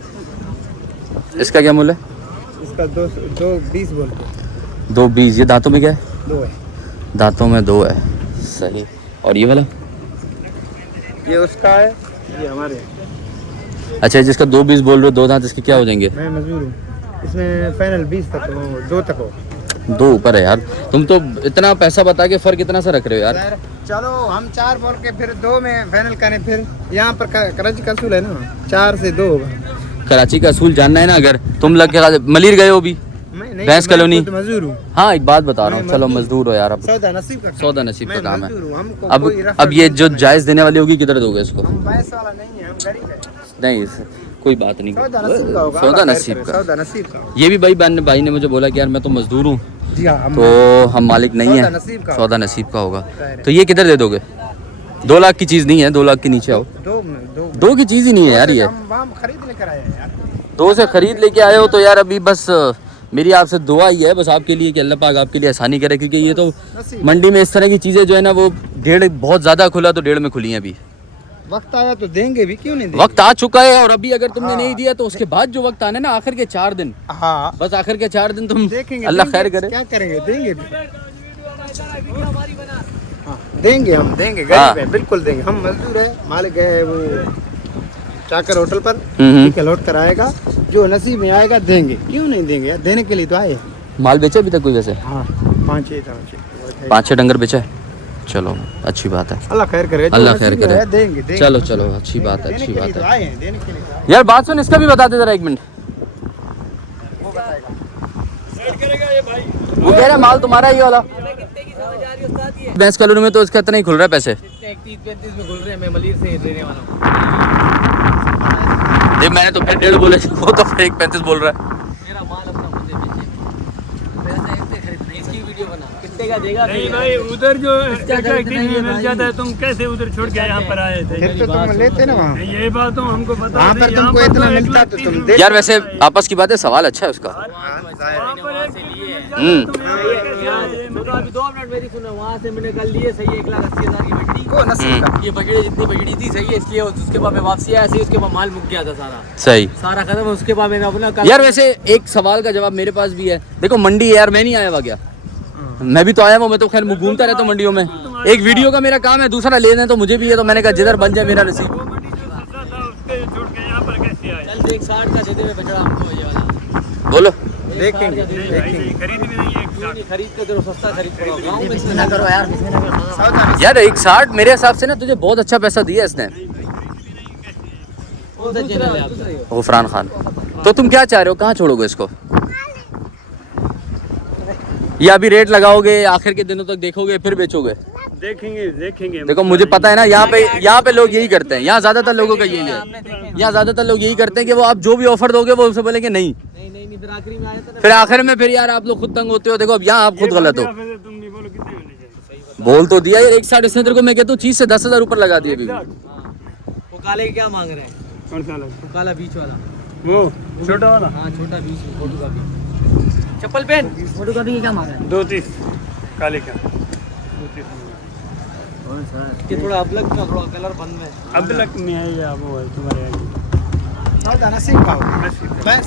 इसका क्या मूल्य है? इसका 2.20 बोलते। 2.20। ये दांतों में क्या है? 2 है। दांतों में 2 है, सही। और ये वाला? ये उसका है, ये हमारे। अच्छा, जिसका 2.20 बोल रहे हो, 2 दांत, इसके क्या हो जाएंगे? मैं मजदूर हूँ, इसमें फाइनल 20 तक हो, 2 तक हो। 2 ऊपर है यार। तुम तो इतना पैसा बता के फर्क इतना सा रख रहे हो यार। सर चलो हम 4 बोल के फिर 2 में फाइनल करें, फिर यहाँ पर कराची का असूल है ना, 4 से 2 होगा। कराची का असूल जानना है ना, अगर तुम लग के मलिर गए हो भी, भैंस कॉलोनी। मजदूर हूँ। हाँ, एक बात बता रहा हूँ, चलो मजदूर हो यार, अब सौदा नसीब का काम है। हमको अब ये जो जायज़ देने वाली होगी किधर दोगे इसको? हम पैसे वाला नहीं है, हम गरीब है। नहीं, कोई बात नहीं, सौदा नसीब का होगा। सौदा नसीब का। सौदा नसीब का। ये भी भाई ने मुझे बोला कि यार मैं तो मजदूर हूँ, जी हाँ, तो हम मालिक नहीं है, सौदा नसीब का होगा। तो ये किधर दे दोगे? 2 लाख की चीज़ नहीं है, 2 लाख के नीचे आओ। 2 की चीज़ ही नहीं है यार ये। हम खरीद लेकर आए हैं यार। 2 से खरीद लेके आए हो तो यार अभी बस मेरी आपसे दुआ ही है बस आपके लिए कि अल्लाह पाक आपके लिए आसानी करे, क्योंकि ये तो मंडी में इस तरह की चीज़ें जो है ना, वो 1.5 बहुत ज़्यादा खुला तो 1.5 में खुली हैं अभी। वक्त आया तो देंगे भी, क्यों नहीं देंगे? वक्त आ चुका है, और अभी अगर तुमने नहीं दिया तो उसके बाद जो वक्त आना है ना, आखिर के 4 दिन, हाँ बस आखिर के 4 दिन तुम देखेंगे, अल्लाह खैर करे। क्या करेंगे, देंगे भी। हाँ, देंगे, हम देंगे, हाँ। गरीब है, बिल्कुल देंगे। हम मजदूर है, मालिक है वो चाकर होटल पर, हम्म। ठीक है, लौट कर आएगा, जो नसीब में आएगा देंगे, क्यों नहीं देंगे यार, देने के लिए तो आए। माल बेचा अभी तक कोई वैसे? हाँ, 5-6 डंगर बेचा है, चलो अच्छी बात है, अल्लाह खैर करे, जो अल्लाह नसीब खैर में करे। आया, देंगे। चलो अच्छी बात है, देने अच्छी के लिए बात तो है आए हैं, देने के लिए। यार। बात सुन, इसका भी बता दे जरा 1 मिनट। वो कह रहा है माल तुम्हारा ही वाला। भैंस कॉलोनी में तो इसका इतना ही खुल रहा है पैसे। 31-35 में खुल रहे हैं, मैं मलिर से लेने वाला हूँ। देख मैंने तो फिर 1.5 बोले, वो तो फिर 1.35 बोल रहा है। मेरा माल अपना मुझे बेचे, पैसा एक से खरीदना, इसकी वीडियो बना, कितने का देगा? नहीं भाई, उधर जो मिल जाता है, तुम कैसे उधर छोड़ के यहाँ पर आए थे? फिर तो तुम लेते ना वहाँ, ये बात तो हमको पता वहाँ पर तुमको इतना मिलता तो तुम दे। यार वैसे आपस की बात है, सवाल अच्छा है उसका। अभी 2 मिनट मेरी सुनो, वहाँ से मैंने कल लिए, सही 1,80,000 की बकरी वो नसीब का। ये बकरी जितनी बकरी थी सही है, इसलिए उसके बाद मैं वापसी आया, उसके बाद माल मुक गया था सही। सारा खत्म। उसके बाद मैंने अपना यार वैसे एक सवाल का जवाब मेरे पास भी है। देखो मंडी है यार, मैं नहीं आया हुआ क्या? मैं भी तो आया हुआ, मैं तो खैर घूमता रहता हूँ मंडियों में। एक वीडियो का मेरा काम है, दूसरा लेना है तो मुझे भी है, तो मैंने कहा जिधर बन जाए मेरा नसीब। छोड़ के यहाँ पर कैसे आए? चल देख 60 का दे दे बछड़ा हमको ये वाला। बोलो। देखेंगे खरीद भी नहीं है। क्यों नहीं खरीद के करो, सस्ता खरीद करो, गाँव में ना करो यार। यार 1.60 मेरे हिसाब से ना तुझे बहुत अच्छा पैसा दिया इसने, कौन सा चैनल है आपका? गफरान खान। तो तुम क्या चाह रहे हो, कहाँ छोड़ोगे इसको? या अभी रेट लगाओगे, आखिर के दिनों तक देखोगे फिर बेचोगे? देखेंगे। देखो मुझे पता है ना, यहाँ पे लोग यही करते हैं, यहाँ ज्यादातर लोगों का यही है। यहाँ ज्यादातर लोग यही करते हैं कि वो आप जो भी ऑफर दोगे वो उनसे बोलेंगे नहीं, फिर आखिरी में आया था ना, फिर आखिर में फिर यार आप लोग खुद तंग होते हो। देखो अब यहाँ आप खुद गलत हो। तुम नहीं बोलो कितने होने चाहिए। बोल तो दिया यार 1.60 इसने तेरे को, मैं कहता हूँ 30 से 10,000 ऊपर लगा दिए अभी भी। वो काले के क्या मांग रहे हैं? कौन सा अलग? वो काला बीच वाला, वो छोटा वाला? हाँ छोटा बीच में, फोटो का भी चप्पल पेन, फोटो का भी क्या मांग रहे हैं? 2.30 काले का। 2.30 ये थोड़ा अबलग का, थोड़ा कलर बंद में। अब लग में है या वो है तुम्हारे?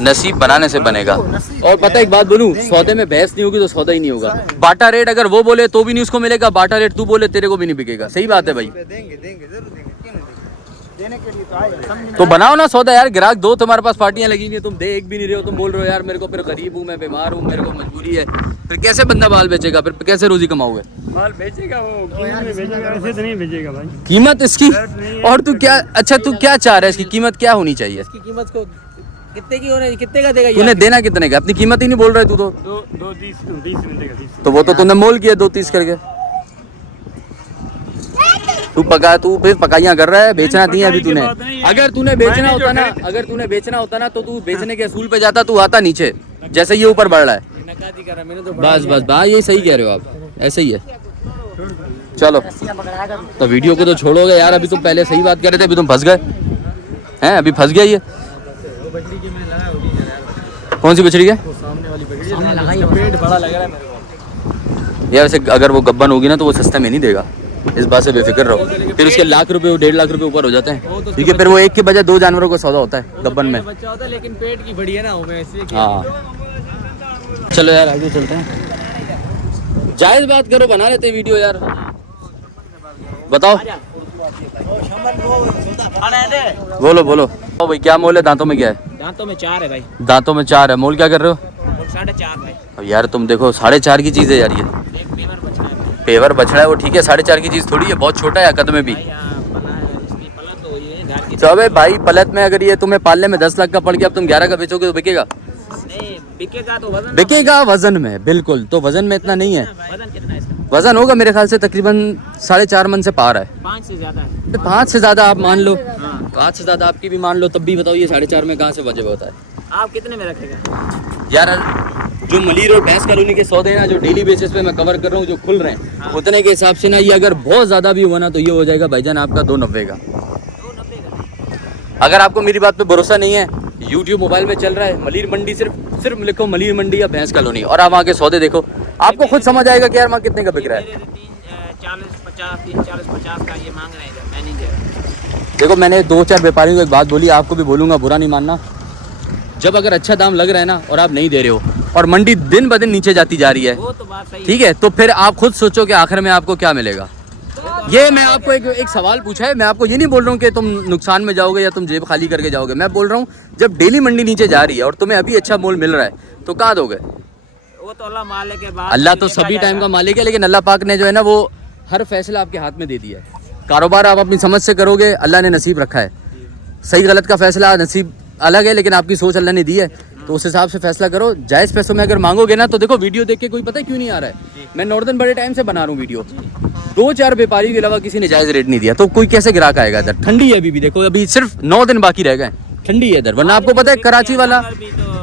नसीब बनाने से बनेगा। और पता है एक बात बोलूं, सौदे में बहस नहीं होगी तो सौदा ही नहीं होगा। बाटा रेट अगर वो बोले तो भी नहीं उसको मिलेगा, बाटा रेट तू बोले तेरे को भी नहीं बिकेगा। सही बात है भाई। देंगे जरूर देंगे, क्यों नहीं देंगे? देने के लिए तो आए, समझ तो बनाओ ना सौदा यार, ग्राहक दो, तुम्हारे पास पार्टियां लगी हुई हैं, तुम दे एक भी नहीं रहे हो, तुम बोल रहे हो यार मेरे को फिर गरीब हूँ, मैं बीमार हूँ, मेरे को मजबूरी है, फिर कैसे बंदा माल बेचेगा, फिर कैसे रोजी कमाओगे? माल बेचेगा वो, कीमत में बेचेगा, ऐसे तो नहीं बेचेगा भाई। कीमत इसकी, और तू क्या, अच्छा तू क्या चाह रहा है, इसकी कीमत क्या होनी चाहिए? इसकी कीमत को कितने की हो रही है, कितने का देगा ये? तूने देना कितने का? अपनी कीमत ही नहीं बोल रहे तू तो। 230 में देगा, 30। तो वो तो तूने मोल किया 230 करके। तू फिर पकाइयाँ कर रहा है, बेचना नहीं है अभी तूने। अगर तूने बेचना होता ना, अगर तूने बेचना होता ना तो तू बेचने के असूल पे जाता, तू आता नीचे, जैसे ये ऊपर बढ़ रहा है। बस बस बस, ये सही कह रहे हो आप, ऐसे ही है। चलो तो वीडियो को तो छोड़ोगे यार, अभी तुम पहले सही बात कर रहे थे, अभी तुम फंस गए हैं, अभी फंस गया ये। कौन सी बछड़ी है? पेट बड़ा लग रहा है मेरे को। यार वैसे अगर वो गब्बन होगी ना तो वो सस्ते में नहीं देगा, इस बात से बेफिक्र रहो। फिर उसके लाख रुपए, 1.5 लाख रुपए ऊपर हो जाते हैं, क्योंकि फिर वो एक के बजाय 2 जानवरों का सौदा होता है गब्बन में। बच्चा होता है लेकिन पेट की बड़ी है ना वो, मैं इसलिए। हाँ चलो यार आगे चलते हैं, जायज बात करो, बना लेते वीडियो यार। बताओ, बोलो बोलो। ओ भाई क्या मोल है, दांतों में क्या है? दांतों में 4 है भाई। दांतों में 4 है, मोल क्या कर रहे हो? 4.5 भाई। अब यार तुम देखो 4.5 की चीज़ है यार ये। एक पेवर बचा है पेवर बछड़ा है वो ठीक है, 4.5 की चीज़ थोड़ी है, बहुत छोटा है कद में भी। भाई, बना है इसकी पलक तो ये है घर की। तो अबे भाई पलत में अगर ये तुम्हें पालने में 10 लाख का पड़ गया, अब तुम 11 का बेचोगे तो बिकेगा? नहीं बिकेगा तो वजन, बिकेगा वजन में, बिल्कुल। तो वजन में इतना नहीं है, वजन कितना है इसका? वजन होगा मेरे ख्याल से तकरीबन 4.5 मन से पार है। 5 से ज्यादा है। 5 से ज्यादा आप मान लो, हाँ। 5 से ज्यादा आपकी भी मान लो, तब भी बताओ ये 4.5 में कहाँ से वजह होता है आप कितने में रखेगा? यार? जो मलीर और भैंस कॉलोनी के सौदे हैं ना, जो डेली बेसिस पे मैं कवर कर रहा हूँ, जो खुल रहे हैं, उतने के हिसाब से ना ये अगर बहुत ज्यादा भी हुआ ना तो ये हो जाएगा भाईजान आपका 290 का। अगर आपको मेरी बात पे भरोसा नहीं है, यूट्यूब मोबाइल में चल रहा है मलीर मंडी, सिर्फ लिखो मलीर मंडी या भैंस कॉलोनी और आप वहाँ के सौदे देखो, आपको खुद समझ आएगा कि यार वहाँ कितने का बिक रहा है। 40-50 का ये मांग रहे हैं मैनेजर। देखो मैंने 2-4 व्यापारियों को एक बात बोली, आपको भी बोलूंगा, बुरा नहीं मानना। जब अगर अच्छा दाम लग रहा है ना और आप नहीं दे रहे हो और मंडी दिन ब दिन नीचे जाती जा रही है, वो तो बात सही ठीक है, तो फिर आप खुद सोचो कि आखिर में आपको क्या मिलेगा। ये मैं आपको एक सवाल पूछा है, मैं आपको ये नहीं बोल रहा हूँ कि तुम नुकसान में जाओगे या तुम जेब खाली करके जाओगे। मैं बोल रहा हूँ जब डेली मंडी नीचे जा रही है और तुम्हें अभी अच्छा मोल मिल रहा है तो कहाँ दोगे? वो तो अल्लाह मालिक के बाद, अल्लाह तो सभी टाइम का मालिक है, लेकिन अल्लाह पाक ने जो है ना वो हर फैसला आपके हाथ में दे दिया है। कारोबार आप अपनी समझ से करोगे, अल्लाह ने नसीब रखा है। सही गलत का फैसला नसीब अलग है, लेकिन आपकी सोच अल्लाह ने दी है, तो उस हिसाब से फैसला करो। जायज़ पैसों में अगर मांगोगे ना तो देखो वीडियो देख के कोई पता है क्यों नहीं आ रहा है, मैं नॉर्दर्न बड़े टाइम से बना रहा हूँ वीडियो, 2-4 व्यापारी के अलावा किसी ने जायज़ रेट नहीं दिया, तो कोई कैसे ग्राहक आएगा इधर? ठंडी है अभी भी, देखो अभी सिर्फ 9 दिन बाकी रह गए, ठंडी है इधर। वरना आपको पता है कराची वाला भी तो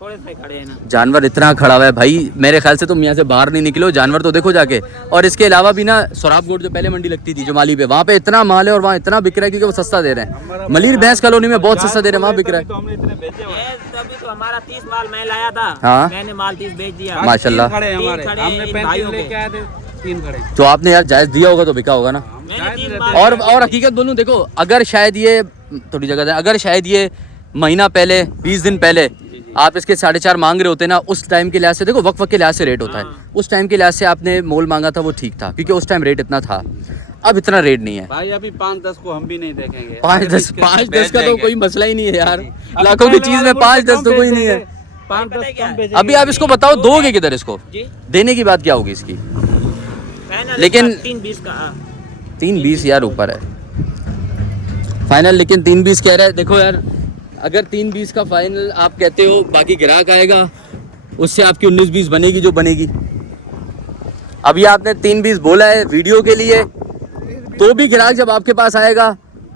थोड़े से खड़े हैं ना। जानवर इतना खड़ा हुआ है भाई, मेरे ख्याल से तुम यहाँ से बाहर नहीं निकलो, जानवर तो देखो जाके। और इसके अलावा भी ना सोराबगोट जो पहले मंडी लगती थी जो माली पे, वहाँ पे इतना माल है और वहाँ इतना बिक रहा है क्योंकि वो सस्ता दे रहे हैं। मलीर भैंस कॉलोनी में बहुत सस्ता दे रहे हैं, वहाँ बिक रहा है। ये तभी तो हमारा 30 माल मैं लाया था, हाँ। मैंने माल 30 बेच दिया। माशाल्लाह। खड़े हमने 35 लेके आए थे, 3 खड़े। तो आपने यार जायज़ दिया होगा तो बिका होगा ना। मैंने 3 माल और हकीकत बोलूँ, देखो अगर शायद ये थोड़ी जगह, अगर शायद ये महीना पहले 20 दिन पहले आप इसके 4.5 मांग रहे होते ना, उस टाइम के लिहाज से, देखो वक्त के लिहाज से रेट होता है, उस टाइम के लिहाज से आपने मोल मांगा था वो ठीक था, क्योंकि उस टाइम रेट इतना था। अब इतना रेट नहीं है भाई, अभी 5-10 को हम भी नहीं देखेंगे। 5-10 का तो कोई मसला ही नहीं है यार, लाखों की चीज में 5-10 तो कोई नहीं है। 5-10 कम बेचेंगे। अभी आप इसको बताओ दोगे किधर इसको? जी देने की बात क्या होगी इसकी? फाइनल लेकिन 320 का। 320 यार ऊपर है फाइनल, लेकिन 320 कह रहा है। देखो यार अगर 320 का फाइनल आप कहते हो, बाकी ग्राहक आएगा उससे आपकी 19-20 बनेगी जो बनेगी। अभी आपने 320 बोला है वीडियो के लिए, तो भी ग्राहक जब आपके पास आएगा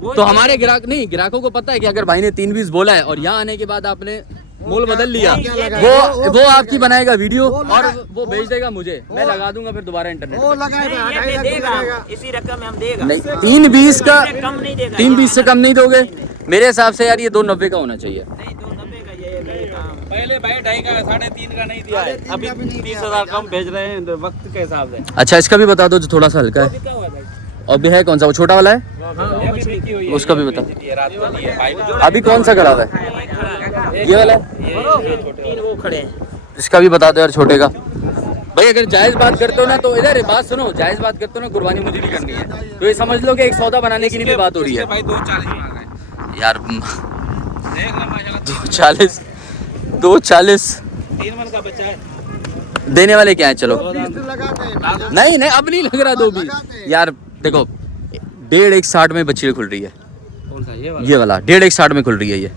तो हमारे ग्राहक नहीं, ग्राहकों को पता है कि अगर भाई ने 320 बोला है और यहाँ आने के बाद आपने मोल बदल लिया, वो आपकी बनाएगा वीडियो और वो भेज देगा मुझे, मैं लगा दूंगा फिर दोबारा इंटरनेट नहीं, देगा इसी रकम में हम देगा। नहीं 320 का, कम नहीं देगा। 320 से कम नहीं दोगे मेरे हिसाब से यार, ये 290 का होना चाहिए। नहीं 290 का ये काम। पहले भाई 2.5 का 3.5 का नहीं दिया है, अभी 30,000 कम भेज रहे हैं वक्त के हिसाब से। अच्छा इसका भी बता दो जो थोड़ा सा हल्का है, क्या हुआ भाई? और भी है कौन सा, वो छोटा वाला है, उसका भी बता। अभी कौन सा खड़ा हुआ है? ये वाला है? 3 वो खड़े हैं। इसका भी बता दो यार छोटे का। भाई अगर जायज बात करते हो ना तो इधर बात सुनो, जायज बात करते हो ना कुर्बानी मुझे भी करनी है, तो ये समझ लो कि एक सौदा बनाने की भी बात हो रही है भाई 240 मांग रहे यार। देख ले माशाल्लाह 240 240 3 मन का बच्चा है। देने वाले क्या है? चलो नहीं नहीं अब नहीं लग रहा 2 भी यार। देखो 1.5 में बछड़ी खुल रही है, कौन सा ये वाला 1.5 में खुल रही है, ये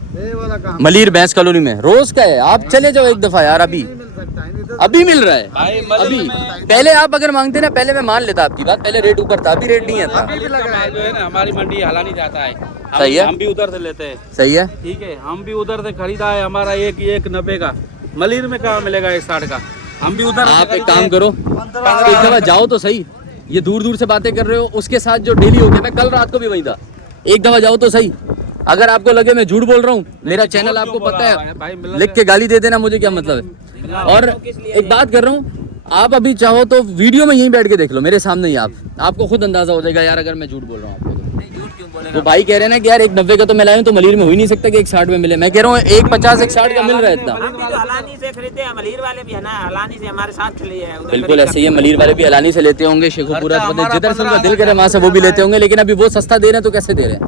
मलीर भैंस कॉलोनी में रोज का है। आप चले जाओ एक दफा यार, अभी मिल रहा है भाई अभी। पहले आप अगर मांगते ना, पहले मैं मान लेता आपकी बात, पहले रेट ऊपर था, अभी रेट नहीं है था। जो है ना हमारी मंडी हलानी जाता है, सही है। हम भी उधर से लेते हैं, सही है। ठीक है, हम भी उधर से खरीदा है। हमारा एक 90 का मलिर में कहाँ मिलेगा 160 का, हम भी उधर। आप एक काम करो, एक दफा जाओ तो सही। ये दूर दूर से बातें कर रहे हो, उसके साथ जो डेली हो गया, मैं कल रात को भी वही था। एक दफा जाओ तो सही। अगर आपको लगे मैं झूठ बोल रहा हूँ, मेरा चैनल आपको पता है, लिख के गाली दे देना, मुझे क्या मतलब है। और एक बात कर रहा हूँ, आप अभी चाहो तो वीडियो में यहीं बैठ के देख लो मेरे सामने ही, आपको खुद अंदाजा हो जाएगा यार अगर मैं झूठ बोल रहा हूँ आपको। तो भाई कह रहे हैं ना कि यार 190 का तो मैं लाया हूं, तो मलीर में हो ही नहीं सकता कि 160 में मिले। मैं कह रहा हूँ 150 160 का मिल रहा है इतना। हम भी तो हलानी से खरीदते हैं, मलीर वाले भी है ना, हलानी से हमारे साथ चले हैं। बिल्कुल ऐसे ही है, मलीर वाले भी हलानी से लेते होंगे, शेखुपुरा जिधर से उनका दिल करे वहाँ से वो भी लेते होंगे, लेकिन अभी वो सस्ता दे रहे हैं तो कैसे दे रहे हैं,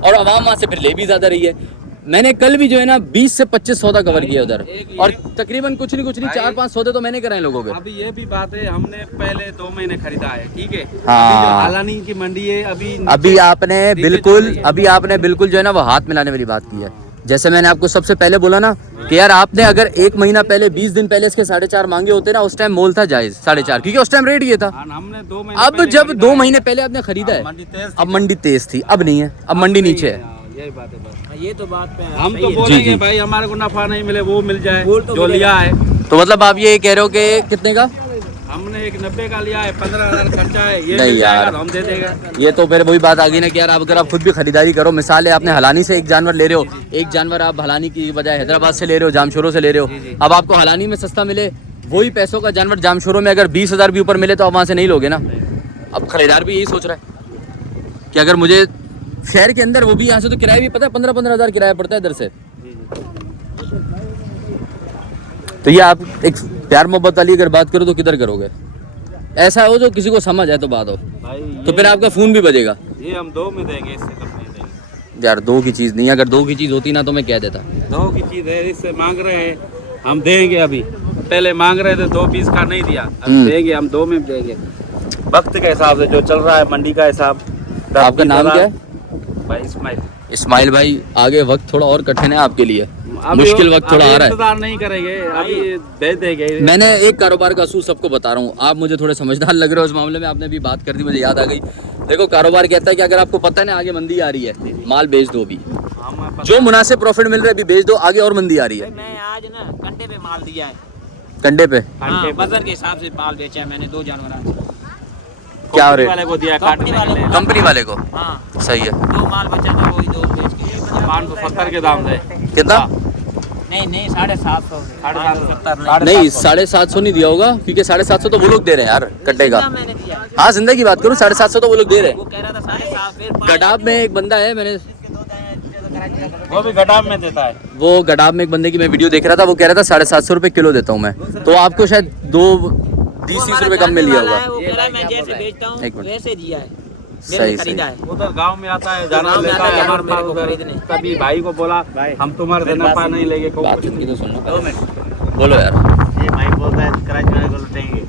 और आवाम वहाँ से फिर ले भी ज्यादा रही है। मैंने कल भी जो है ना 20 से 25 सौदा कवर किया उधर, और तकरीबन कुछ नहीं 4-5 सौदे तो मैंने कराए लोगों के। अभी ये भी बात है, हमने पहले 2 महीने खरीदा है, ठीक है। हाँ। अभी जो हलानी की मंडी है, अभी आपने बिल्कुल जो है ना वो हाथ मिलाने वाली बात की है। जैसे मैंने आपको सबसे पहले बोला ना कि यार आपने अगर 1 महीना पहले 20 दिन पहले इसके 4.5 मांगे होते ना, उस टाइम मोल था जायज 4.5, क्योंकि उस टाइम रेट ये था। हमने 2 महीने अब जब 2 महीने पहले आपने खरीदा है, अब मंडी तेज थी, अब नहीं है, अब मंडी नीचे है। यही बात है बस। ये तो बात पे हम तो बोलेंगे भाई हमारे को नफा नहीं मिले वो मिल जाए, जो लिया है। तो मतलब आप ये कह रहे हो कि कितने का? हमने 90 का लिया है, 15,000 खर्चा है, ये नहीं मिल जाएगा यार, तो हम दे देगा। ये तो फिर वही बात आ गई ना कि यार आप अगर आप खुद भी खरीदारी करो, मिसाल है आपने हलानी से एक जानवर ले रहे हो, एक जानवर आप हलानी की बजाय हैदराबाद से ले रहे हो, जामशोरों से ले रहे हो, अब आपको हलानी में सस्ता मिले, वही पैसों का जानवर जामशोरों में अगर 20,000 भी ऊपर मिले तो आप वहाँ से नहीं लोगे ना। अब खरीदार भी यही सोच रहा है कि अगर मुझे शहर के अंदर, वो भी यहाँ से तो किराया भी पता है 15-15 हज़ार किराया पड़ता है इधर से। तो ये आप एक प्यार मोहब्बत वाली अगर बात करो तो किधर करोगे? ऐसा हो जो किसी को समझ आए तो बात हो, तो फिर आपका फोन भी बजेगा। ये हम 2 में देंगे, इससे कम नहीं देंगे यार 2 की चीज़ नहीं, अगर 2 की चीज़ होती ना तो मैं कह देता। 2 की चीज है, इससे मांग रहे हैं, हम देंगे। अभी पहले मांग रहे थे 2 पीस का, नहीं दिया, अब देंगे, हम 2 में देंगे। वक्त के हिसाब से जो चल रहा है, मंडी का हिसाब। आपका नाम क्या है? भाई इस्माइल। इस्माइल भाई, आगे वक्त थोड़ा और कठिन है आपके लिए, मुश्किल वक्त थोड़ा आ रहा है। इंतजार नहीं करेंगे, अभी दे देंगे। मैंने एक कारोबार का असूल सबको बता रहा हूँ, आप मुझे थोड़े समझदार लग रहे हो इस मामले में, आपने भी बात कर दी, मुझे याद आ गई। देखो कारोबार कहता है कि अगर आपको पता है ना आगे मंदी आ रही है, माल बेच दो, अभी जो मुनासिब प्रॉफिट मिल रहा है अभी बेच दो, आगे और मंदी आ रही है। मैं आज ना कंडे पे माल दिया है, कंडे पे वजन के हिसाब से माल बेचा है मैंने 2 जानवर। क्या कंपनी रेट? वाले को दिया, कंपनी वाले को। कंपनी वाले को? हाँ, सही है। 2 माल बचा था, वही 2 बेच के 570 के दाम से। कितना? नहीं 750 नहीं 750 नहीं दिया होगा, क्योंकि 750 तो वो लोग दे रहे हैं यार कट्टे का। मैंने दिया। हाँ जिंदगी की बात करूँ, 750 तो वो लोग दे रहे वो हैं। कह रहा था 750, फिर गडाब में एक बंदा है, मैंने वो भी गडाब में देता है। वो गडाब में एक बंदे की मैं वीडियो देख रहा था, वो कह रहा था 750 रुपये किलो देता हूँ मैं, तो आपको शायद 20-30 रुपये कम में लिया होगा। वो कह रहा है मैं जैसे बेचता हूँ एक मिनट। वैसे दिया है, सही, मैंने खरीदा है। उधर गांव में आता है, जानवर गाँव में लेता आता है है हमारे मेरे पास को उधर। खरीदने। कभी भाई को बोला हम तुम्हारे से नफा नहीं लेंगे। बात सुन के तो सुनना। बोलो यार। ये भाई बोलता है कराची वाले को लुटेंगे।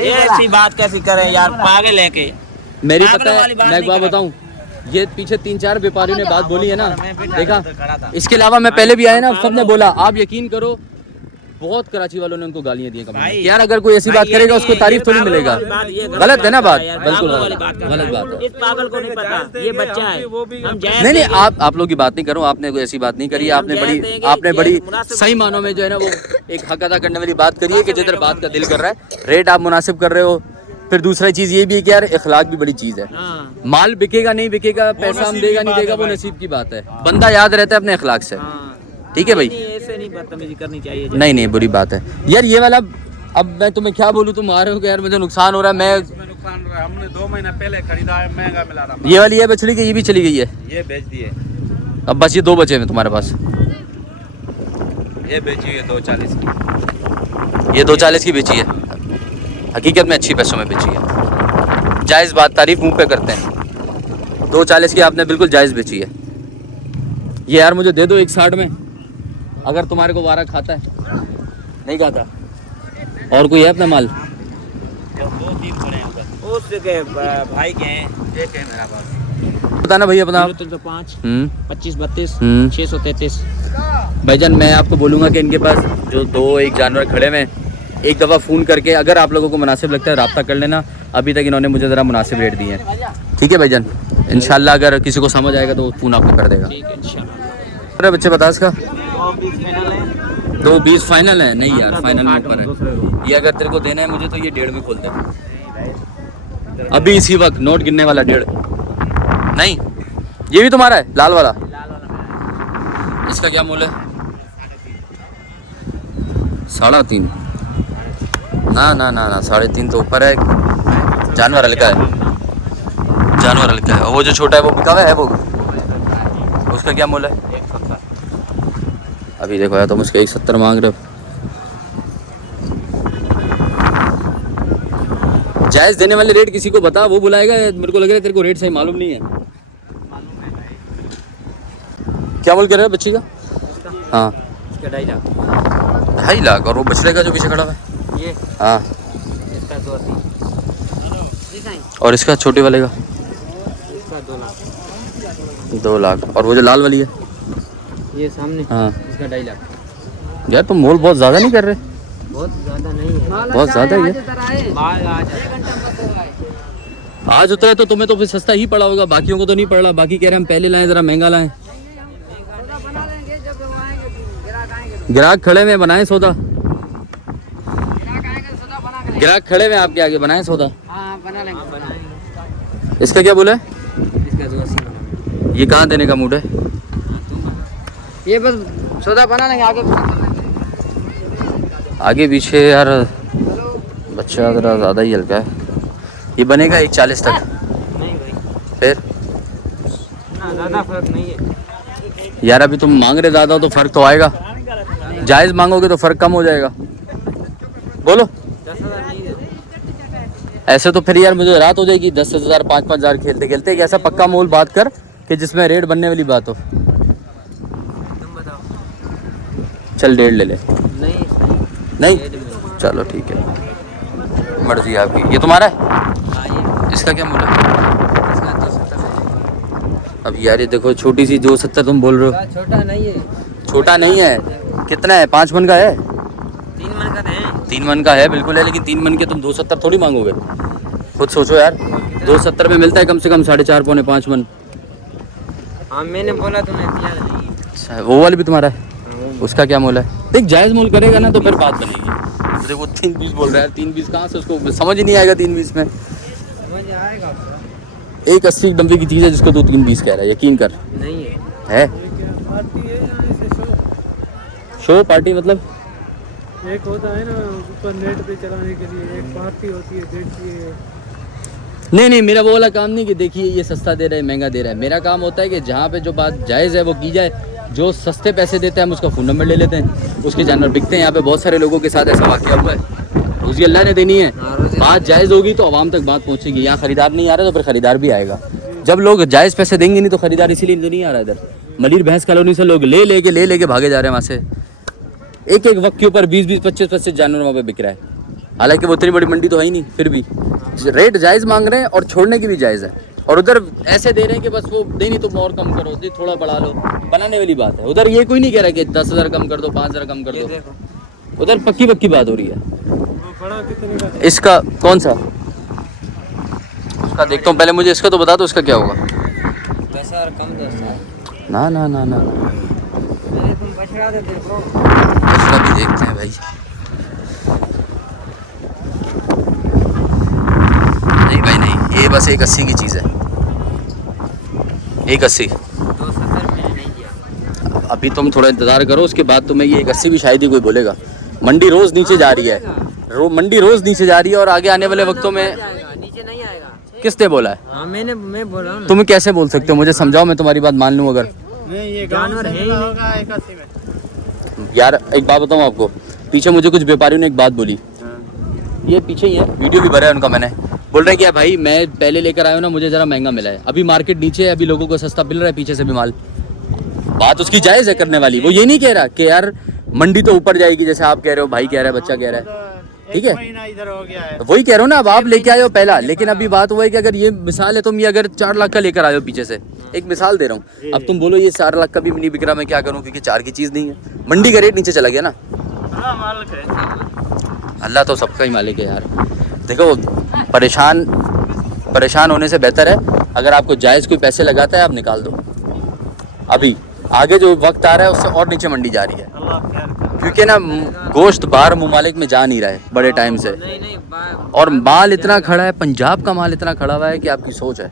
ये ऐसी बात कैसी करे यार, पागल है के। मेरी पागल पता है, वाली बात मैं एक नहीं बात कर बताऊं, ये पीछे 3-4 व्यापारियों ने बात बोली है ना, देखा, इसके अलावा मैं पहले भी आया ना, सबने बोला, आप यकीन करो बहुत कराची वालों ने उनको गालियां दी कमेंट में। यार अगर कोई ऐसी बात करेगा उसको तारीफ थोड़ी मिलेगा। गलत है ना बात, बिल्कुल गलत बात है। इस पागल को नहीं पता ये बच्चा है, हम जायज नहीं देंगे। आप लोग की बात नहीं करूँ, आपने कोई ऐसी बात नहीं करी, आपने बड़ी सही मानों में जो है ना वो एक हक अदा करने वाली बात करी है कि जिधर बात का दिल कर रहा है, रेट आप मुनासिब कर रहे हो। फिर दूसरा चीज़ ये भी है कि यार इखलाक भी बड़ी चीज़ है। हाँ। माल बिकेगा नहीं बिकेगा, पैसा हम देगा नहीं देगा, वो नसीब की बात है, बंदा याद रहता है अपने इखलाक से। ठीक है भाई, ऐसे नहीं बदतमीजी करनी चाहिए। नहीं बुरी बात है यार ये वाला। अब मैं तुम्हें क्या बोलूँ, तुम आ रहे हो कि यार मुझे नुकसान हो रहा है, मैं नुकसान हो रहा है। हमने 2 महीना पहले खरीदा है, महंगा मिला रहा। ये वाली है बछड़ी की, ये भी चली गई है, ये बेच दिए, अब बस ये 2 बचे हैं तुम्हारे पास। ये बेची है 240 की। ये 240 की बेची है, हकीकत में अच्छी पैसों में बेची है। जायज़ बात, तारीफ मुंह पे करते हैं। 240 की आपने बिल्कुल जायज़ बेची है। ये यार मुझे दे दो 160 में, अगर तुम्हारे को वारा खाता है। नहीं खाता। और कोई है अपना माल? उसके भाई के हैं, एक है मेरा पास। बताना भैया अपना। 305 हम्म 25 32 हम्म। 633। भाईजान मैं आपको बोलूँगा कि इनके पास जो 2-1 जानवर खड़े हुए हैं, एक दफ़ा फ़ोन करके अगर आप लोगों को मुनासिब लगता है रब्ता कर लेना। अभी तक इन्होंने मुझे ज़रा मुनासिब रेट दिए हैं। ठीक है भाईजान, इंशाल्लाह अगर किसी को समझ आएगा तो फ़ोन आपको कर देगा। ठीक है इंशाल्लाह। अरे बच्चे बता इसका 220 फाइनल 220 फाइनल है। है? नहीं यार, फाइनल में ऊपर है। ये अगर तेरे को देना है मुझे तो ये 1.5 में खोल दे अभी इसी वक्त। नोट गिनने वाला 1.5 नहीं। ये भी तुम्हारा है लाल वाला? इसका क्या मूल्य है? 3.5। ना ना ना ना 3.5 तो ऊपर है। जानवर हल्का है, जानवर हल्का है। और वो जो छोटा है वो बिका हुआ है वो, उसका क्या मूल्य है? 170। अभी देखो यार तुम उसके 170 मांग रहे हो। जायज़ देने वाले रेट किसी को बता, वो बुलाएगा। मेरे को लग रहा है तेरे को रेट सही मालूम नहीं है। क्या मूल्य कर रहे हो बच्ची का? हाँ इसका 2.5 लाख। 2.5 लाख। और वो बछड़े का जो पीछे खड़ा हुआ है? ये हाँ। इसका 280। और इसका छोटे वाले का? इसका 2 लाख। 2 लाख। और वो जो लाल वाली है? ये सामने हाँ। इसका 2.5 लाख। यार तुम मोल बहुत ज़्यादा नहीं कर रहे? बहुत ज़्यादा नहीं है, बहुत ज़्यादा ही है। माल आज आज उतरा है तो तुम्हें तो फिर सस्ता ही पड़ा होगा, बाकियों को तो नहीं पड़ रहा। बाकी कह रहे हम पहले लाएं, ज़रा महंगा लाएं। ग्राहक खड़े में बनाए सौदा, ग्राहक खड़े में आपके आगे बनाए सौदा। हाँ बना लेंगे। इसका क्या बोला है? इसका 280। ये कहाँ देने का मूड है? ये बस सौदा बना लेंगे, आगे पीछे यार बच्चा ज़रा ज़्यादा ही हल्का है। ये बनेगा 140 तक। नहीं भाई, फिर ना ज़्यादा फर्क नहीं है। यार अभी तुम मांग रहे ज़्यादा तो फ़र्क तो आएगा। जायज़ मांगोगे तो फ़र्क कम हो जाएगा। बोलो 10,000 नहीं है। ऐसे तो फिर यार मुझे रात हो जाएगी। 10,000 5,000 खेलते खेलते। एक ऐसा पक्का मोल बात कर कि जिसमें रेट बनने वाली बात हो। तुम बताओ। चल 1.5 ले ले। नहीं नहीं चलो ठीक है, मर्जी आपकी। ये तुम्हारा है? हाँ ये इसका क्या मूल्य है? इसका 270 है। अब यार ये देखो छोटी सी 270 तुम बोल रहे हो। छोटा नहीं है, छोटा नहीं है। कितना है? 5 मन का है? 3 मन का है। 3 मन का है बिल्कुल है, लेकिन 3 मन के तुम 270 थोड़ी मांगोगे। खुद सोचो यार, 270 में मिलता है कम से कम 4.5 पौने 5 मन। हाँ मैंने बोला तुम्हें दिया नहीं। अच्छा वो वाली भी तुम्हारा है? उसका क्या मोल है? देख जायज़ मोल करेगा ना तो फिर बात बनेगी। तो देखो 320 बोल रहा है। 320 कहाँ से, उसको समझ ही नहीं आएगा 320 में। समझ आएगा। एक 80 डब्बे की चीज़ है जिसको तू 320 कह रहा है, यकीन कर। नहीं है। है शो पार्टी मतलब? एक होता है ना ऊपर नेट पे चलाने के लिए, एक पार्टी होती है, देखिए। नहीं मेरा वो वाला काम नहीं कि देखिए ये सस्ता दे रहा है महंगा दे रहा है। मेरा काम होता है कि जहाँ पे जो बात जायज़ है वो की जाए। जो सस्ते पैसे देता है हम उसका फ़ोन नंबर ले लेते हैं, उसके जानवर बिकते हैं। यहाँ पे बहुत सारे लोगों के साथ ऐसा वाक़या हुआ है। रोज़ी अल्लाह ने देनी है। बात जायज़ होगी तो आवाम तक बात पहुँचेगी। यहाँ ख़रीदार नहीं आ रहा तो फिर ख़रीदार भी आएगा। जब लोग जायज़ पैसे देंगे नहीं तो ख़रीदार इसीलिए तो नहीं आ रहा। इधर मलिर भैंस कॉलोनी से लोग ले लेके भागे जा रहे हैं वहाँ से। एक वक्त के ऊपर 20 25 जानवर वहाँ पे बिक रहा है। हालांकि वो इतनी बड़ी मंडी तो है ही नहीं, फिर भी रेट जायज़ मांग रहे हैं और छोड़ने की भी जायज़ है। और उधर ऐसे दे रहे हैं कि बस वो दे नहीं तुम और कम करो, दे थोड़ा बढ़ा लो, बनाने वाली बात है। उधर ये कोई नहीं कह रहा कि 10,000 कम कर दो, 5,000 कम कर दो। उधर पक्की बात हो रही है। इसका कौन सा? उसका देखता हूँ पहले, मुझे इसका तो बता दो इसका क्या होगा। 10,000 कम 10,000। ना पहले तुम बछड़ा दे देखो। इसका भी देखते हैं भाई। नहीं भाई नहीं, ये बस 180 की चीज़ है। 180 270 मैंने नहीं दिया। अभी तुम थोड़ा इंतज़ार करो, उसके बाद तुम्हें ये 180 भी शायद ही कोई बोलेगा। मंडी रोज़ नीचे जा रही है, मंडी रोज़ नीचे जा रही है और आगे आने वाले वक्तों में नीचे नहीं आएगा। किसने बोला है? हाँ मैं बोला हूँ ना। तुम कैसे बोल सकते हो? मुझे समझाओ, मैं तुम्हारी बात मान लूँ। अगर जानवर है ही नहीं। यार एक बात बताऊँ आपको, पीछे मुझे कुछ व्यापारियों ने एक बात बोली, ये पीछे ही है, वीडियो भी भरा है उनका मैंने। बोल रहे हैं कि भाई मैं पहले लेकर आया हूँ ना, मुझे ज़रा महंगा मिला है, अभी मार्केट नीचे है, अभी लोगों को सस्ता मिल रहा है पीछे से भी माल। बात उसकी जायज़ है करने वाली, वो ये नहीं कह रहा कि यार मंडी तो ऊपर जाएगी जैसे आप कह रहे हो, भाई कह रहा है, बच्चा कह रहा है, ठीक है, इधर हो गया है। वही कह रहा हूँ ना। अब आप लेके आए हो पहला, लेकिन अभी बात हुआ है कि अगर ये मिसाल है, तुम ये अगर 4 लाख का लेकर आए हो पीछे से, एक मिसाल दे रहा हूँ, अब तुम बोलो ये 4 लाख का भी नहीं बिक रहा, मैं क्या करूँ, क्योंकि 4 की चीज़ नहीं है, मंडी का रेट नीचे चला गया ना। अल्लाह तो सबका ही मालिक है यार। देखो परेशान होने से बेहतर है अगर आपको जायज़ कोई पैसे लगाता है आप निकाल दो। अभी आगे जो वक्त आ रहा है उससे और नीचे मंडी जा रही है, क्योंकि ना गोश्त बाहर मुमालिक में जा नहीं रहा है बड़े टाइम से, और माल इतना खड़ा है, पंजाब का माल इतना खड़ा हुआ है कि आपकी सोच है,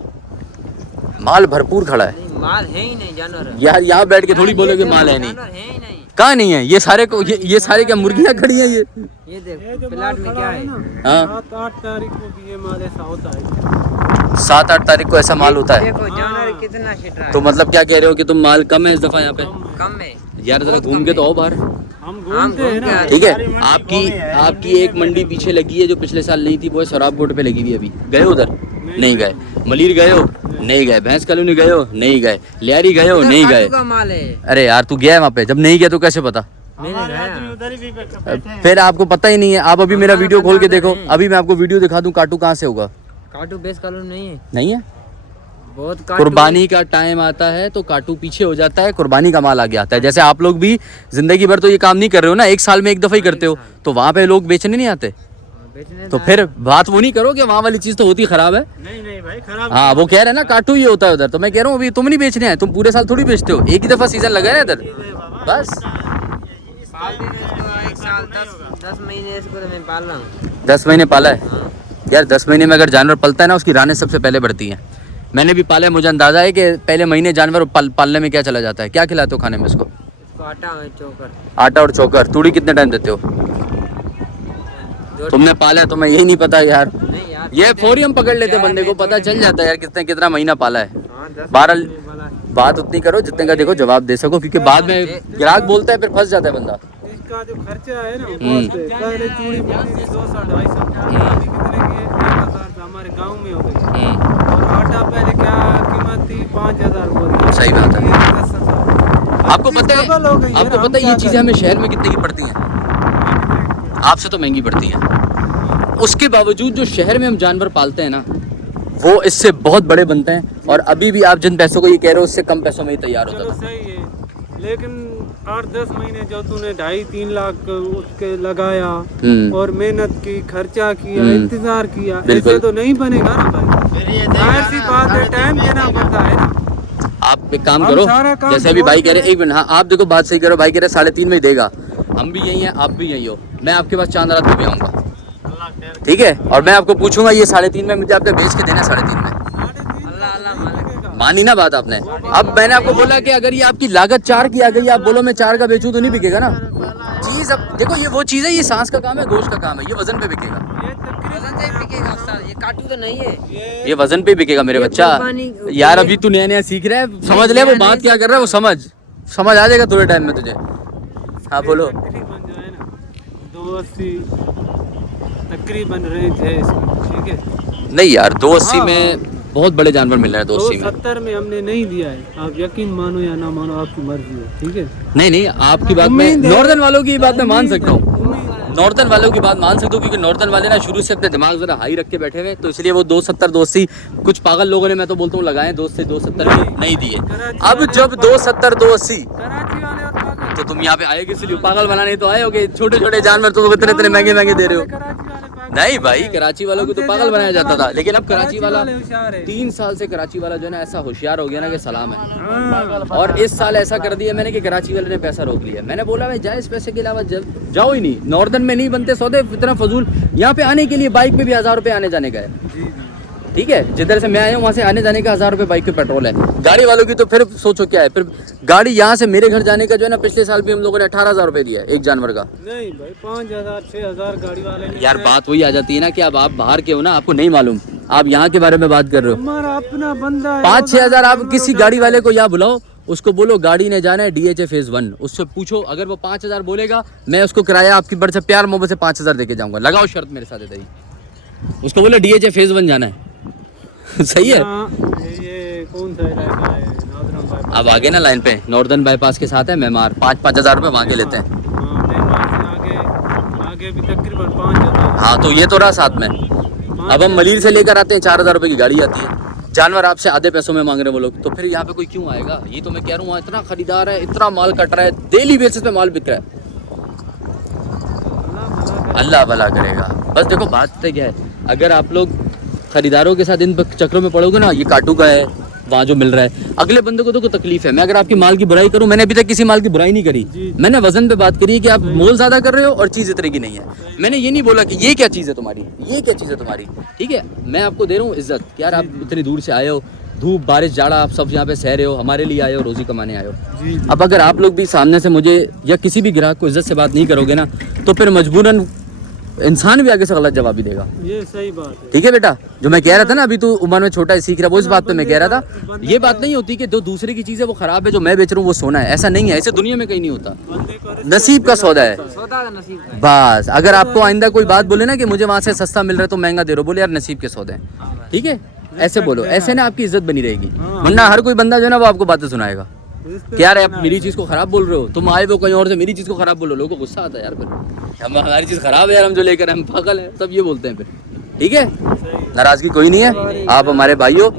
माल भरपूर खड़ा है। माल है ही नहीं जानवर, यार यहाँ बैठ के थोड़ी बोलोगे माल है नहीं, जानवर है ही नहीं। कहाँ नहीं है, ये सारे को ये सारे क्या मुर्गियाँ खड़ी हैं ये देख प्लाट में क्या है। हाँ 7-8 तारीख को भी ये माल ऐसा होता है, 7-8 तारीख को ऐसा माल होता है। देखो जानवर कितना छिट रहा है। तो मतलब क्या कह रहे हो कि तुम माल कम है इस दफा यहाँ पे? कम है यार जरा घूम के तो आओ बाहर, हम घूमते हैं ना। ठीक है। आपकी एक मंडी पीछे लगी है जो पिछले साल नहीं थी, वो है सराब कोट पे लगी हुई। अभी गए उधर? नहीं गए। मलिर गए हो? नहीं गए। भैंस कॉलोनी गए हो? नहीं गए। लियारी गए हो? नहीं गए। माल है। अरे यार तू गया है वहाँ पे? जब नहीं गया तो कैसे पता? फिर आपको पता ही नहीं है। आप अभी मेरा वीडियो खोल के देखो, अभी मैं आपको वीडियो दिखा दूं, काटू कहाँ से होगा? काटू बेस कॉलोनी नहीं है, नहीं है। बहुत कुर्बानी का टाइम आता है तो काटू पीछे हो जाता है, कुर्बानी का माल आगे आता है। जैसे आप लोग भी जिंदगी भर तो ये काम नहीं कर रहे हो ना, एक साल में एक दफा ही करते हो, तो वहाँ पे लोग बेचने नहीं आते। तो फिर बात वो नहीं करो कि वहाँ वाली चीज तो होती खराब है। नहीं भाई खराब। हाँ वो कह रहे हैं ना काटू ही होता है उधर, तो मैं कह रहा हूँ अभी तुम नहीं बेचने आए, तुम पूरे साल थोड़ी बेचते हो, एक ही दफा सीजन लगा है इधर बस। एक साल 10 महीने इसको तो मैं पाल रहा हूँ। 10 महीने पाला है यार। 10 महीने में अगर जानवर पलता है ना, उसकी रानें सबसे पहले बढ़ती हैं। मैंने भी पाला है, मुझे अंदाजा है कि पहले महीने जानवर पालने में क्या चला जाता है। क्या खिलाते हो खाने में इसको? आटा और चोकर। आटा और चोकर। तूड़ी कितने टाइम देते हो? तुमने पाला है तो मैं यही नहीं पता यार। नहीं यार, ये फोरियम पकड़ लेते बंदे को पता चल जाता है यार कितना महीना पाला है। बहरहाल बात उतनी करो जितने का देखो जवाब दे सको, क्योंकि बाद में ग्राहक बोलता है फिर फंस जाता है बंदा। इसका जो खर्चा है ना, पहले चूड़ी मिलती थी 200-250, अभी कितने की है? 1000 हमारे गांव में हो गई। और आटा पहले क्या कीमत थी? 5000 बोलते। सही बात है। 10,000। आपको पता है ये चीजें हमें शहर में कितने की पड़ती हैं? आपसे तो महंगी पड़ती हैं। उसके बावजूद जो शहर में हम जानवर पालते हैं ना, वो इससे बहुत बड़े बनते हैं, और अभी भी आप जिन पैसों को ये कह रहे हो उससे कम पैसों में ही तैयार होता चलो था। सही है, लेकिन 8-10 महीने जो तूने 2.5-3 लाख उसके लगाया और मेहनत की, खर्चा किया, इंतजार किया, ऐसे तो नहीं बनेगा ना भाई। जाहिर सी बात है, टाइम देना पड़ता है ना। आप एक काम करो, जैसे अभी भाई कह रहे हैं, एक मिनट, हाँ आप देखो बात सही करो, भाई कह रहे 3.5 में देगा, हम भी यही हैं, आप भी यही हो, मैं आपके पास चांद रात को भी आऊँगा, ठीक है, और मैं आपको पूछूंगा ये 3.5 में मुझे आपने बेच के देना 3.5 में। मानी ना बात आपने? अब मैंने आपको बोला कि अगर ये आपकी लागत 4 की आ गई, आप बोलो मैं 4 का बेचूं तो नहीं बिकेगा ना चीज। अब देखो ये वो चीज है, ये सांस का काम है, गोश्त का काम है, ये वजन पे बिकेगा। वजन से बिकेगा उस्ताद, ये काटू तो नहीं है, ये वजन पे बिकेगा मेरे बच्चा। यार अभी तू नया नया सीख रहा है, समझ ले वो बात क्या कर रहा है, वो समझ आ जाएगा थोड़े टाइम में तुझे। हाँ बोलो। तकरीबन जो है ना 280 तकरीबन रेंज है इसकी, ठीक है। नहीं यार 280 में बहुत बड़े जानवर मिल रहे हैं। 280 में 270 में हमने नहीं दिया है, आप यकीन मानो या ना मानो आपकी मर्जी है, ठीक है। नहीं आपकी बात में, नॉर्दर्न वालों की बात मैं मान सकता हूँ, नॉर्दर्न वालों की बात मान सकता हूँ, क्योंकि नॉर्दर्न वाले ना शुरू से अपने दिमाग जरा हाई रख के बैठे हुए, तो इसलिए वो 270-280 कुछ पागल लोगों ने, मैं तो बोलता हूँ लगाए 270 नहीं दिए। अब जब 270-280 कराची वाले और पागल, तो तुम यहाँ पे आए किस लिए? पागल बनाने तो आए हो कि छोटे छोटे जानवर तो इतने महंगे दे रहे हो। कराची वाले पागल। नहीं भाई कराची वालों को तो पागल बनाया जाता था, लेकिन अब कराची वाला होशियार है। 3 साल से कराची वाला जो है ना ऐसा होशियार हो गया ना कि सलाम है। और इस साल ऐसा कर दिया मैंने कि कराची वाले ने पैसा रोक लिया। मैंने बोला भाई जाए इस पैसे के अलावा जाओ ही नहीं, नॉर्दर्न में नहीं बनते सौदे, इतना फजूल। यहाँ पे आने के लिए बाइक में भी 1000 रुपये आने जाने का है, ठीक है, जिधर से मैं आया हूँ वहाँ से आने जाने का 1000 रुपये बाइक पे पेट्रोल है। गाड़ी वालों की तो फिर सोचो क्या है, फिर गाड़ी यहाँ से मेरे घर जाने का जो है ना, पिछले साल भी हम लोगों ने 18,000 रुपये दिया है एक जानवर का। नहीं भाई 5,000-6,000 गाड़ी वाले ने। यार बात वही आ जाती है ना कि अब आप बाहर के हो ना, आपको नहीं मालूम, आप यहाँ के बारे में बात कर रहे हो। हमारा अपना बंदा है, 5-6 हज़ार आप किसी गाड़ी वाले को यहाँ बुलाओ, उसको बोलो गाड़ी ने जाना है DHA फेज 1, उससे पूछो, अगर वो 5,000 बोलेगा मैं उसको किराया आपकी बड़ से प्यार मोहब्बत से 5,000 देके जाऊंगा, लगाओ शर्त मेरे साथ इधर ही। उसको बोलो DHA फेज 1 जाना है। सही है। ये कौन सा इलाका है? Northern bypass. अब आगे ना लाइन पे नॉर्दर्न बाईपास के साथ है मेमार, 5,000 रुपये वहाँ के लेते हैं। हाँ, मेमार से आगे भी तकरीबन 5,000। हाँ तो ये तो रहा साथ में। अब हम मलीर से लेकर आते हैं 4,000 रुपये की गाड़ी आती है, जानवर आपसे आधे पैसों में मांग रहे हैं वो लोग, तो फिर यहाँ पे कोई क्यों आएगा? ये तो मैं कह रहा हूँ, इतना खरीदार है, इतना माल कट रहा है, डेली बेसिस पे माल बिक रहा है। अल्लाह भला करेगा। बस देखो बात तो क्या है, अगर आप लोग खरीदारों के साथ इन चक्रों में पड़ोगे ना, ये काटू का है वहाँ जो मिल रहा है, अगले बंदे को तो तकलीफ है। मैं अगर आपकी माल की बुराई करूँ, मैंने अभी तक किसी माल की बुराई नहीं करी, मैंने वजन पे बात करी कि आप मोल ज्यादा कर रहे हो और चीज़ इतने की नहीं है। मैंने ये नहीं बोला कि ये क्या चीज़ है तुम्हारी, ये क्या चीज़ है तुम्हारी, ठीक है। मैं आपको दे रहा हूँ इज्जत, यार आप इतनी दूर से आए हो, धूप बारिश जाड़ा आप सब यहाँ पे सह रहे हो, हमारे लिए आए हो, रोजी कमाने आए हो। अब अगर आप लोग भी सामने से मुझे या किसी भी ग्राहक को इज्जत से बात नहीं करोगे ना, तो फिर मजबूरन इंसान भी आगे से गलत जवाब भी देगा। ये सही बात है। ठीक है बेटा, जो मैं कह रहा था ना, अभी तू उम्र में छोटा है, सीख रहा है, वो इस बात पे मैं कह रहा था। ये बात नहीं होती कि जो दूसरे की चीज़ है वो खराब है, जो मैं बेच रहा हूँ वो सोना है, ऐसा नहीं है, ऐसे दुनिया में कहीं नहीं होता। नसीब का सौदा है बस। अगर आपको आइंदा कोई बात बोले ना कि मुझे वहाँ से सस्ता मिल रहा है तो महंगा दे रहे हो, बोले यार नसीब के सौदे हैं, ठीक है, ऐसे बोलो, ऐसे ना आपकी इज्जत बनी रहेगी। वरना हर कोई बंदा जो है ना वो आपको बातें सुनाएगा, क्या यार आप मेरी चीज़ को खराब बोल रहे हो, तुम आए हो कहीं और से मेरी चीज़ को खराब बोलो, लोगों को गुस्सा आता है यार, फिर हमारी चीज़ खराब है यार, हम जो लेकर हम पागल हैं, सब ये बोलते हैं फिर। ठीक है, नाराज़गी कोई नहीं है, आप हमारे भाई हो,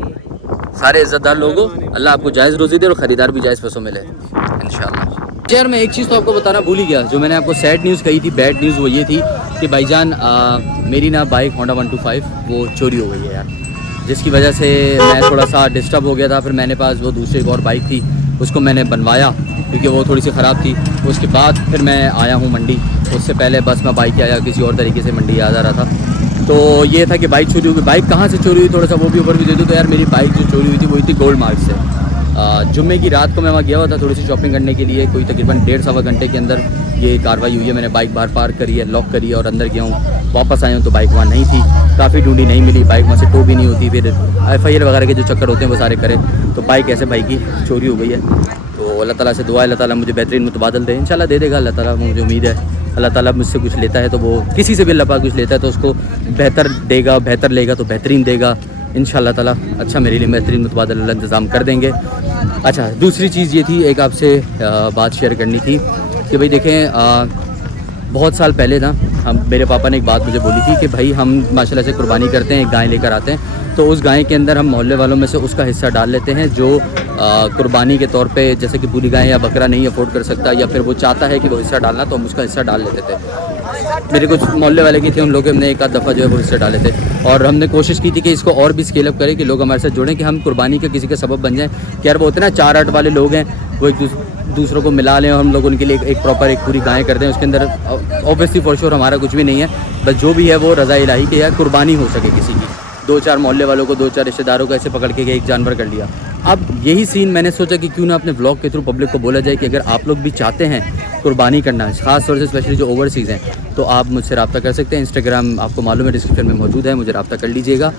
सारे इज्जतदार लोग हो, अल्लाह आपको जायज़ रोज़ी दे और ख़रीदार भी जायज़ पैसों में ले इंशाल्लाह। यार मैं एक चीज़ तो आपको बताना भूल ही गया, जो मैंने आपको सैड न्यूज़ कही थी, बैड न्यूज़ वो ये थी कि भाईजान मेरी ना बाइक होंडा 125 वो चोरी हो गई है यार, जिसकी वजह से मैं थोड़ा सा डिस्टर्ब हो गया था। फिर मैंने पास वो दूसरी एक और बाइक थी, उसको मैंने बनवाया क्योंकि वो थोड़ी सी ख़राब थी। उसके बाद फिर मैं आया हूँ मंडी, उससे पहले बस मैं बाइक आया किसी और तरीके से मंडी आ जा रहा था। तो ये था कि बाइक चोरी हुई। बाइक कहाँ से चोरी हुई, थोड़ा सा वो भी ऊपर भी दे दूँ तो यार, मेरी बाइक जो चोरी हुई थी वो थी गोल्ड मार्क से। जुम्मे की रात को मैं वहाँ गया हुआ था थोड़ी सी शॉपिंग करने के लिए, कोई तकरीबन 1.5-1.25 घंटे के अंदर ये कार्रवाई हुई है। मैंने बाइक बाहर पार्क करी है, लॉक करी है और अंदर गया हूँ, वापस आया हूँ तो बाइक वहाँ नहीं थी, काफ़ी ढूंढी नहीं मिली, बाइक वहाँ से टो भी नहीं होती, फिर FIR वगैरह के जो चक्कर होते हैं वो सारे करें, तो बाइक ऐसे भाई की चोरी हो गई है। तो अल्लाह ताला से दुआ है, अल्लाह ताला मुझे बेहतरीन मुतबादल दे, इंशाल्लाह दे देगा अल्लाह ताला, मुझे उम्मीद है। अल्लाह ताला मुझसे कुछ लेता है तो वो, किसी से भी अल्लाह पाक कुछ लेता है तो उसको बेहतर देगा, बेहतर लेगा तो बेहतरीन देगा इंशाल्लाह ताला। अच्छा, मेरे लिए बेहतरीन मुतबादल अल्लाह इंतज़ाम कर देंगे। अच्छा, दूसरी चीज़ ये थी, एक आपसे बात शेयर करनी थी कि भाई देखें, बहुत साल पहले ना मेरे पापा ने एक बात मुझे बोली थी कि भाई हम माशाल्लाह से कुर्बानी करते हैं, एक गाय लेकर आते हैं, तो उस गाय के अंदर हम मोहल्ले वालों में से उसका हिस्सा डाल लेते हैं जो कुर्बानी के तौर पे, जैसे कि पूरी गाय या बकरा नहीं अफोर्ड कर सकता या फिर वो चाहता है कि वो हिस्सा डालना, तो हम उसका हिस्सा डाल लेते थे। मेरे कुछ मोहल्ले वाले की थे, उन लोगों ने एक आध दफ़ा जो है वो हिस्सा डाले थे, और हमने कोशिश की थी कि इसको और भी स्केल अप करें कि लोग हमारे साथ जुड़ें, कि हम कुर्बानी के किसी का सबब बन जाएँ। कि यार वो होते हैं ना 4-8 वाले लोग हैं, वो एक दूसरों को मिला लें और हम लोग उनके लिए एक प्रॉपर एक पूरी गाय कर दें। उसके अंदर ऑब्वियसली फॉर श्योर हमारा कुछ भी नहीं है, बस जो भी है वो रज़ा इलाही के या कुर्बानी हो सके किसी की। 2-4 मोहल्ले वालों को, 2-4 रिश्तेदारों को ऐसे पकड़ के एक जानवर कर लिया। अब यही सीन मैंने सोचा कि क्यों ना अपने व्लॉग के थ्रू पब्लिक को बोला जाए कि अगर आप लोग भी चाहते हैं कुर्बानी करना, ख़ास तौर से स्पेशली जो ओवरसीज़ हैं, तो आप मुझसे रब्ता कर सकते हैं। इंस्टाग्राम आपको मालूम है डिस्क्रिप्शन में मौजूद है, मुझे रब्ता कर लीजिएगा,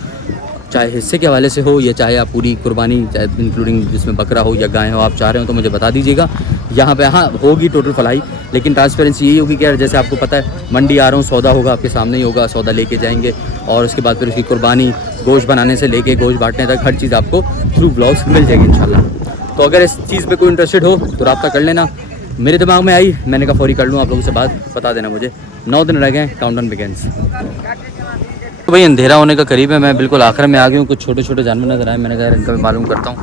चाहे हिस्से के हवाले से हो या चाहे आप पूरी कुर्बानी, चाहे इंक्लूडिंग जिसमें बकरा हो या गाय हो, आप चाह रहे हो तो मुझे बता दीजिएगा। यहाँ पे हाँ होगी टोटल फलाई, लेकिन ट्रांसपेरेंसी यही होगी कि यार जैसे आपको पता है मंडी आ रहा हूँ, सौदा होगा आपके सामने ही होगा, सौदा लेके जाएंगे और उसके बाद फिर उसकी कुर्बानी, गोश्त बनाने से लेके गोश्त बांटने तक हर चीज़ आपको थ्रू व्लॉग्स मिल जाएगी इंशाल्लाह। तो अगर इस चीज़ पे कोई इंटरेस्टेड हो तो रब्ता कर लेना। मेरे दिमाग में आई, मैंने कहा फौरी कर लूँ, आप लोगों से बात बता देना मुझे। 9 दिन रह गए, काउंटडाउन बिगिंस। तो भाई अंधेरा होने का करीब है, मैं बिल्कुल आखिर में आ गया हूँ। कुछ छोटे छोटे जानवर नजर आए, मैंने कहा इनका भी मालूम करता हूँ।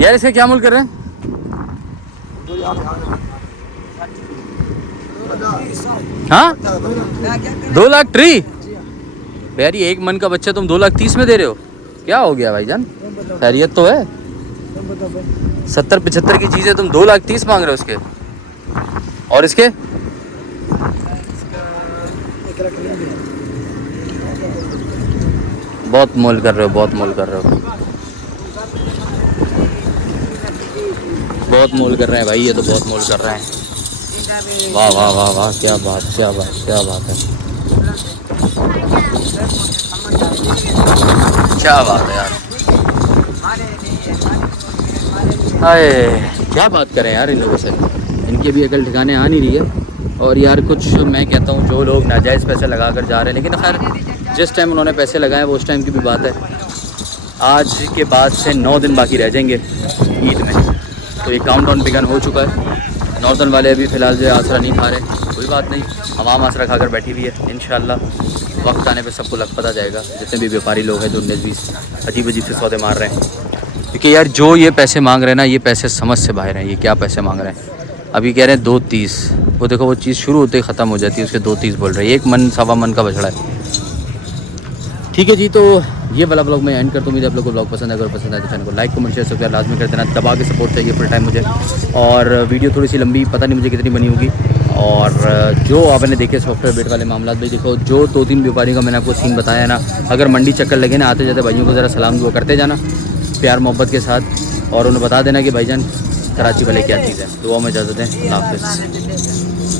यार इसका क्या मूल्य कर रहे हैं? हाँ 2 लाख ट्री यार, ये 1 मन का बच्चा तुम 2,30,000 में दे रहे हो, क्या हो गया भाईजान? खैरियत तो है? 70-75 की चीज़ें तुम 2,30,000 मांग रहे हो उसके, और इसके बहुत मोल कर रहे हो, बहुत मोल कर रहे हो, बहुत मोल कर रहे हैं भाई, ये तो बहुत मोल कर रहे हैं। वाह वाह वाह वाह, क्या बात, क्या बात, क्या बात है, क्या बात है यार। हाय क्या बात करें यार इन लोगों से, इनकी अभी अकल ठिकाने आ नहीं रही है। और यार कुछ मैं कहता हूँ जो लोग नाजायज़ पैसे लगा कर जा रहे हैं, लेकिन खैर जिस टाइम उन्होंने पैसे लगाए वो उस टाइम की भी बात है। आज के बाद से 9 दिन बाकी रह जाएंगे ईद में, तो ये काउंटडाउन बिगन हो चुका है। नॉर्दर्न वाले अभी फ़िलहाल जो आसरा नहीं खा रहे, कोई बात नहीं, आवाम आसरा खाकर बैठी हुई है। इंशाल्लाह वक्त आने पे सबको लग पता जाएगा, जितने भी व्यापारी लोग हैं जो 19-20 अजीब अजीब से सौदे मार रहे हैं। क्योंकि यार जो ये पैसे मांग रहे हैं ना, ये पैसे समझ से बाहर हैं। ये क्या पैसे मांग रहे हैं, अभी कह रहे हैं 2.30, वो देखो वो चीज़ शुरू होते ही ख़त्म हो जाती है, उसके 2.30 बोल रहे हैं। 1 मन 1.25 मन का बछड़ा है। ठीक है जी, तो ये वाला ब्लॉग मैं एंड करता हूँ। मुझे आप लोग को ब्लॉग पसंद है, अगर पसंद आए तो चैनल को लाइक कमेंट शेयर सब्सक्राइब लाजमी कर देना। दबा के सपोर्ट चाहिए फुल टाइम मुझे। और वीडियो थोड़ी सी लंबी, पता नहीं मुझे कितनी बनी होगी। और जो आपने देखे सॉफ्टवेयर बेट वाले मामला भाई, देखो जो 2-3 व्यापारियों का मैंने आपको सीन बताया ना, अगर मंडी चक्कर लगे ना, आते जाते भाइयों को ज़रा सलाम दुआ करते जाना प्यार मोहब्बत के साथ, और उन्हें बता देना कि भाईजान कराची वाले क्या चीज़ है। दुआ में इजाज़त दें, अल्लाह हाफ़िज़।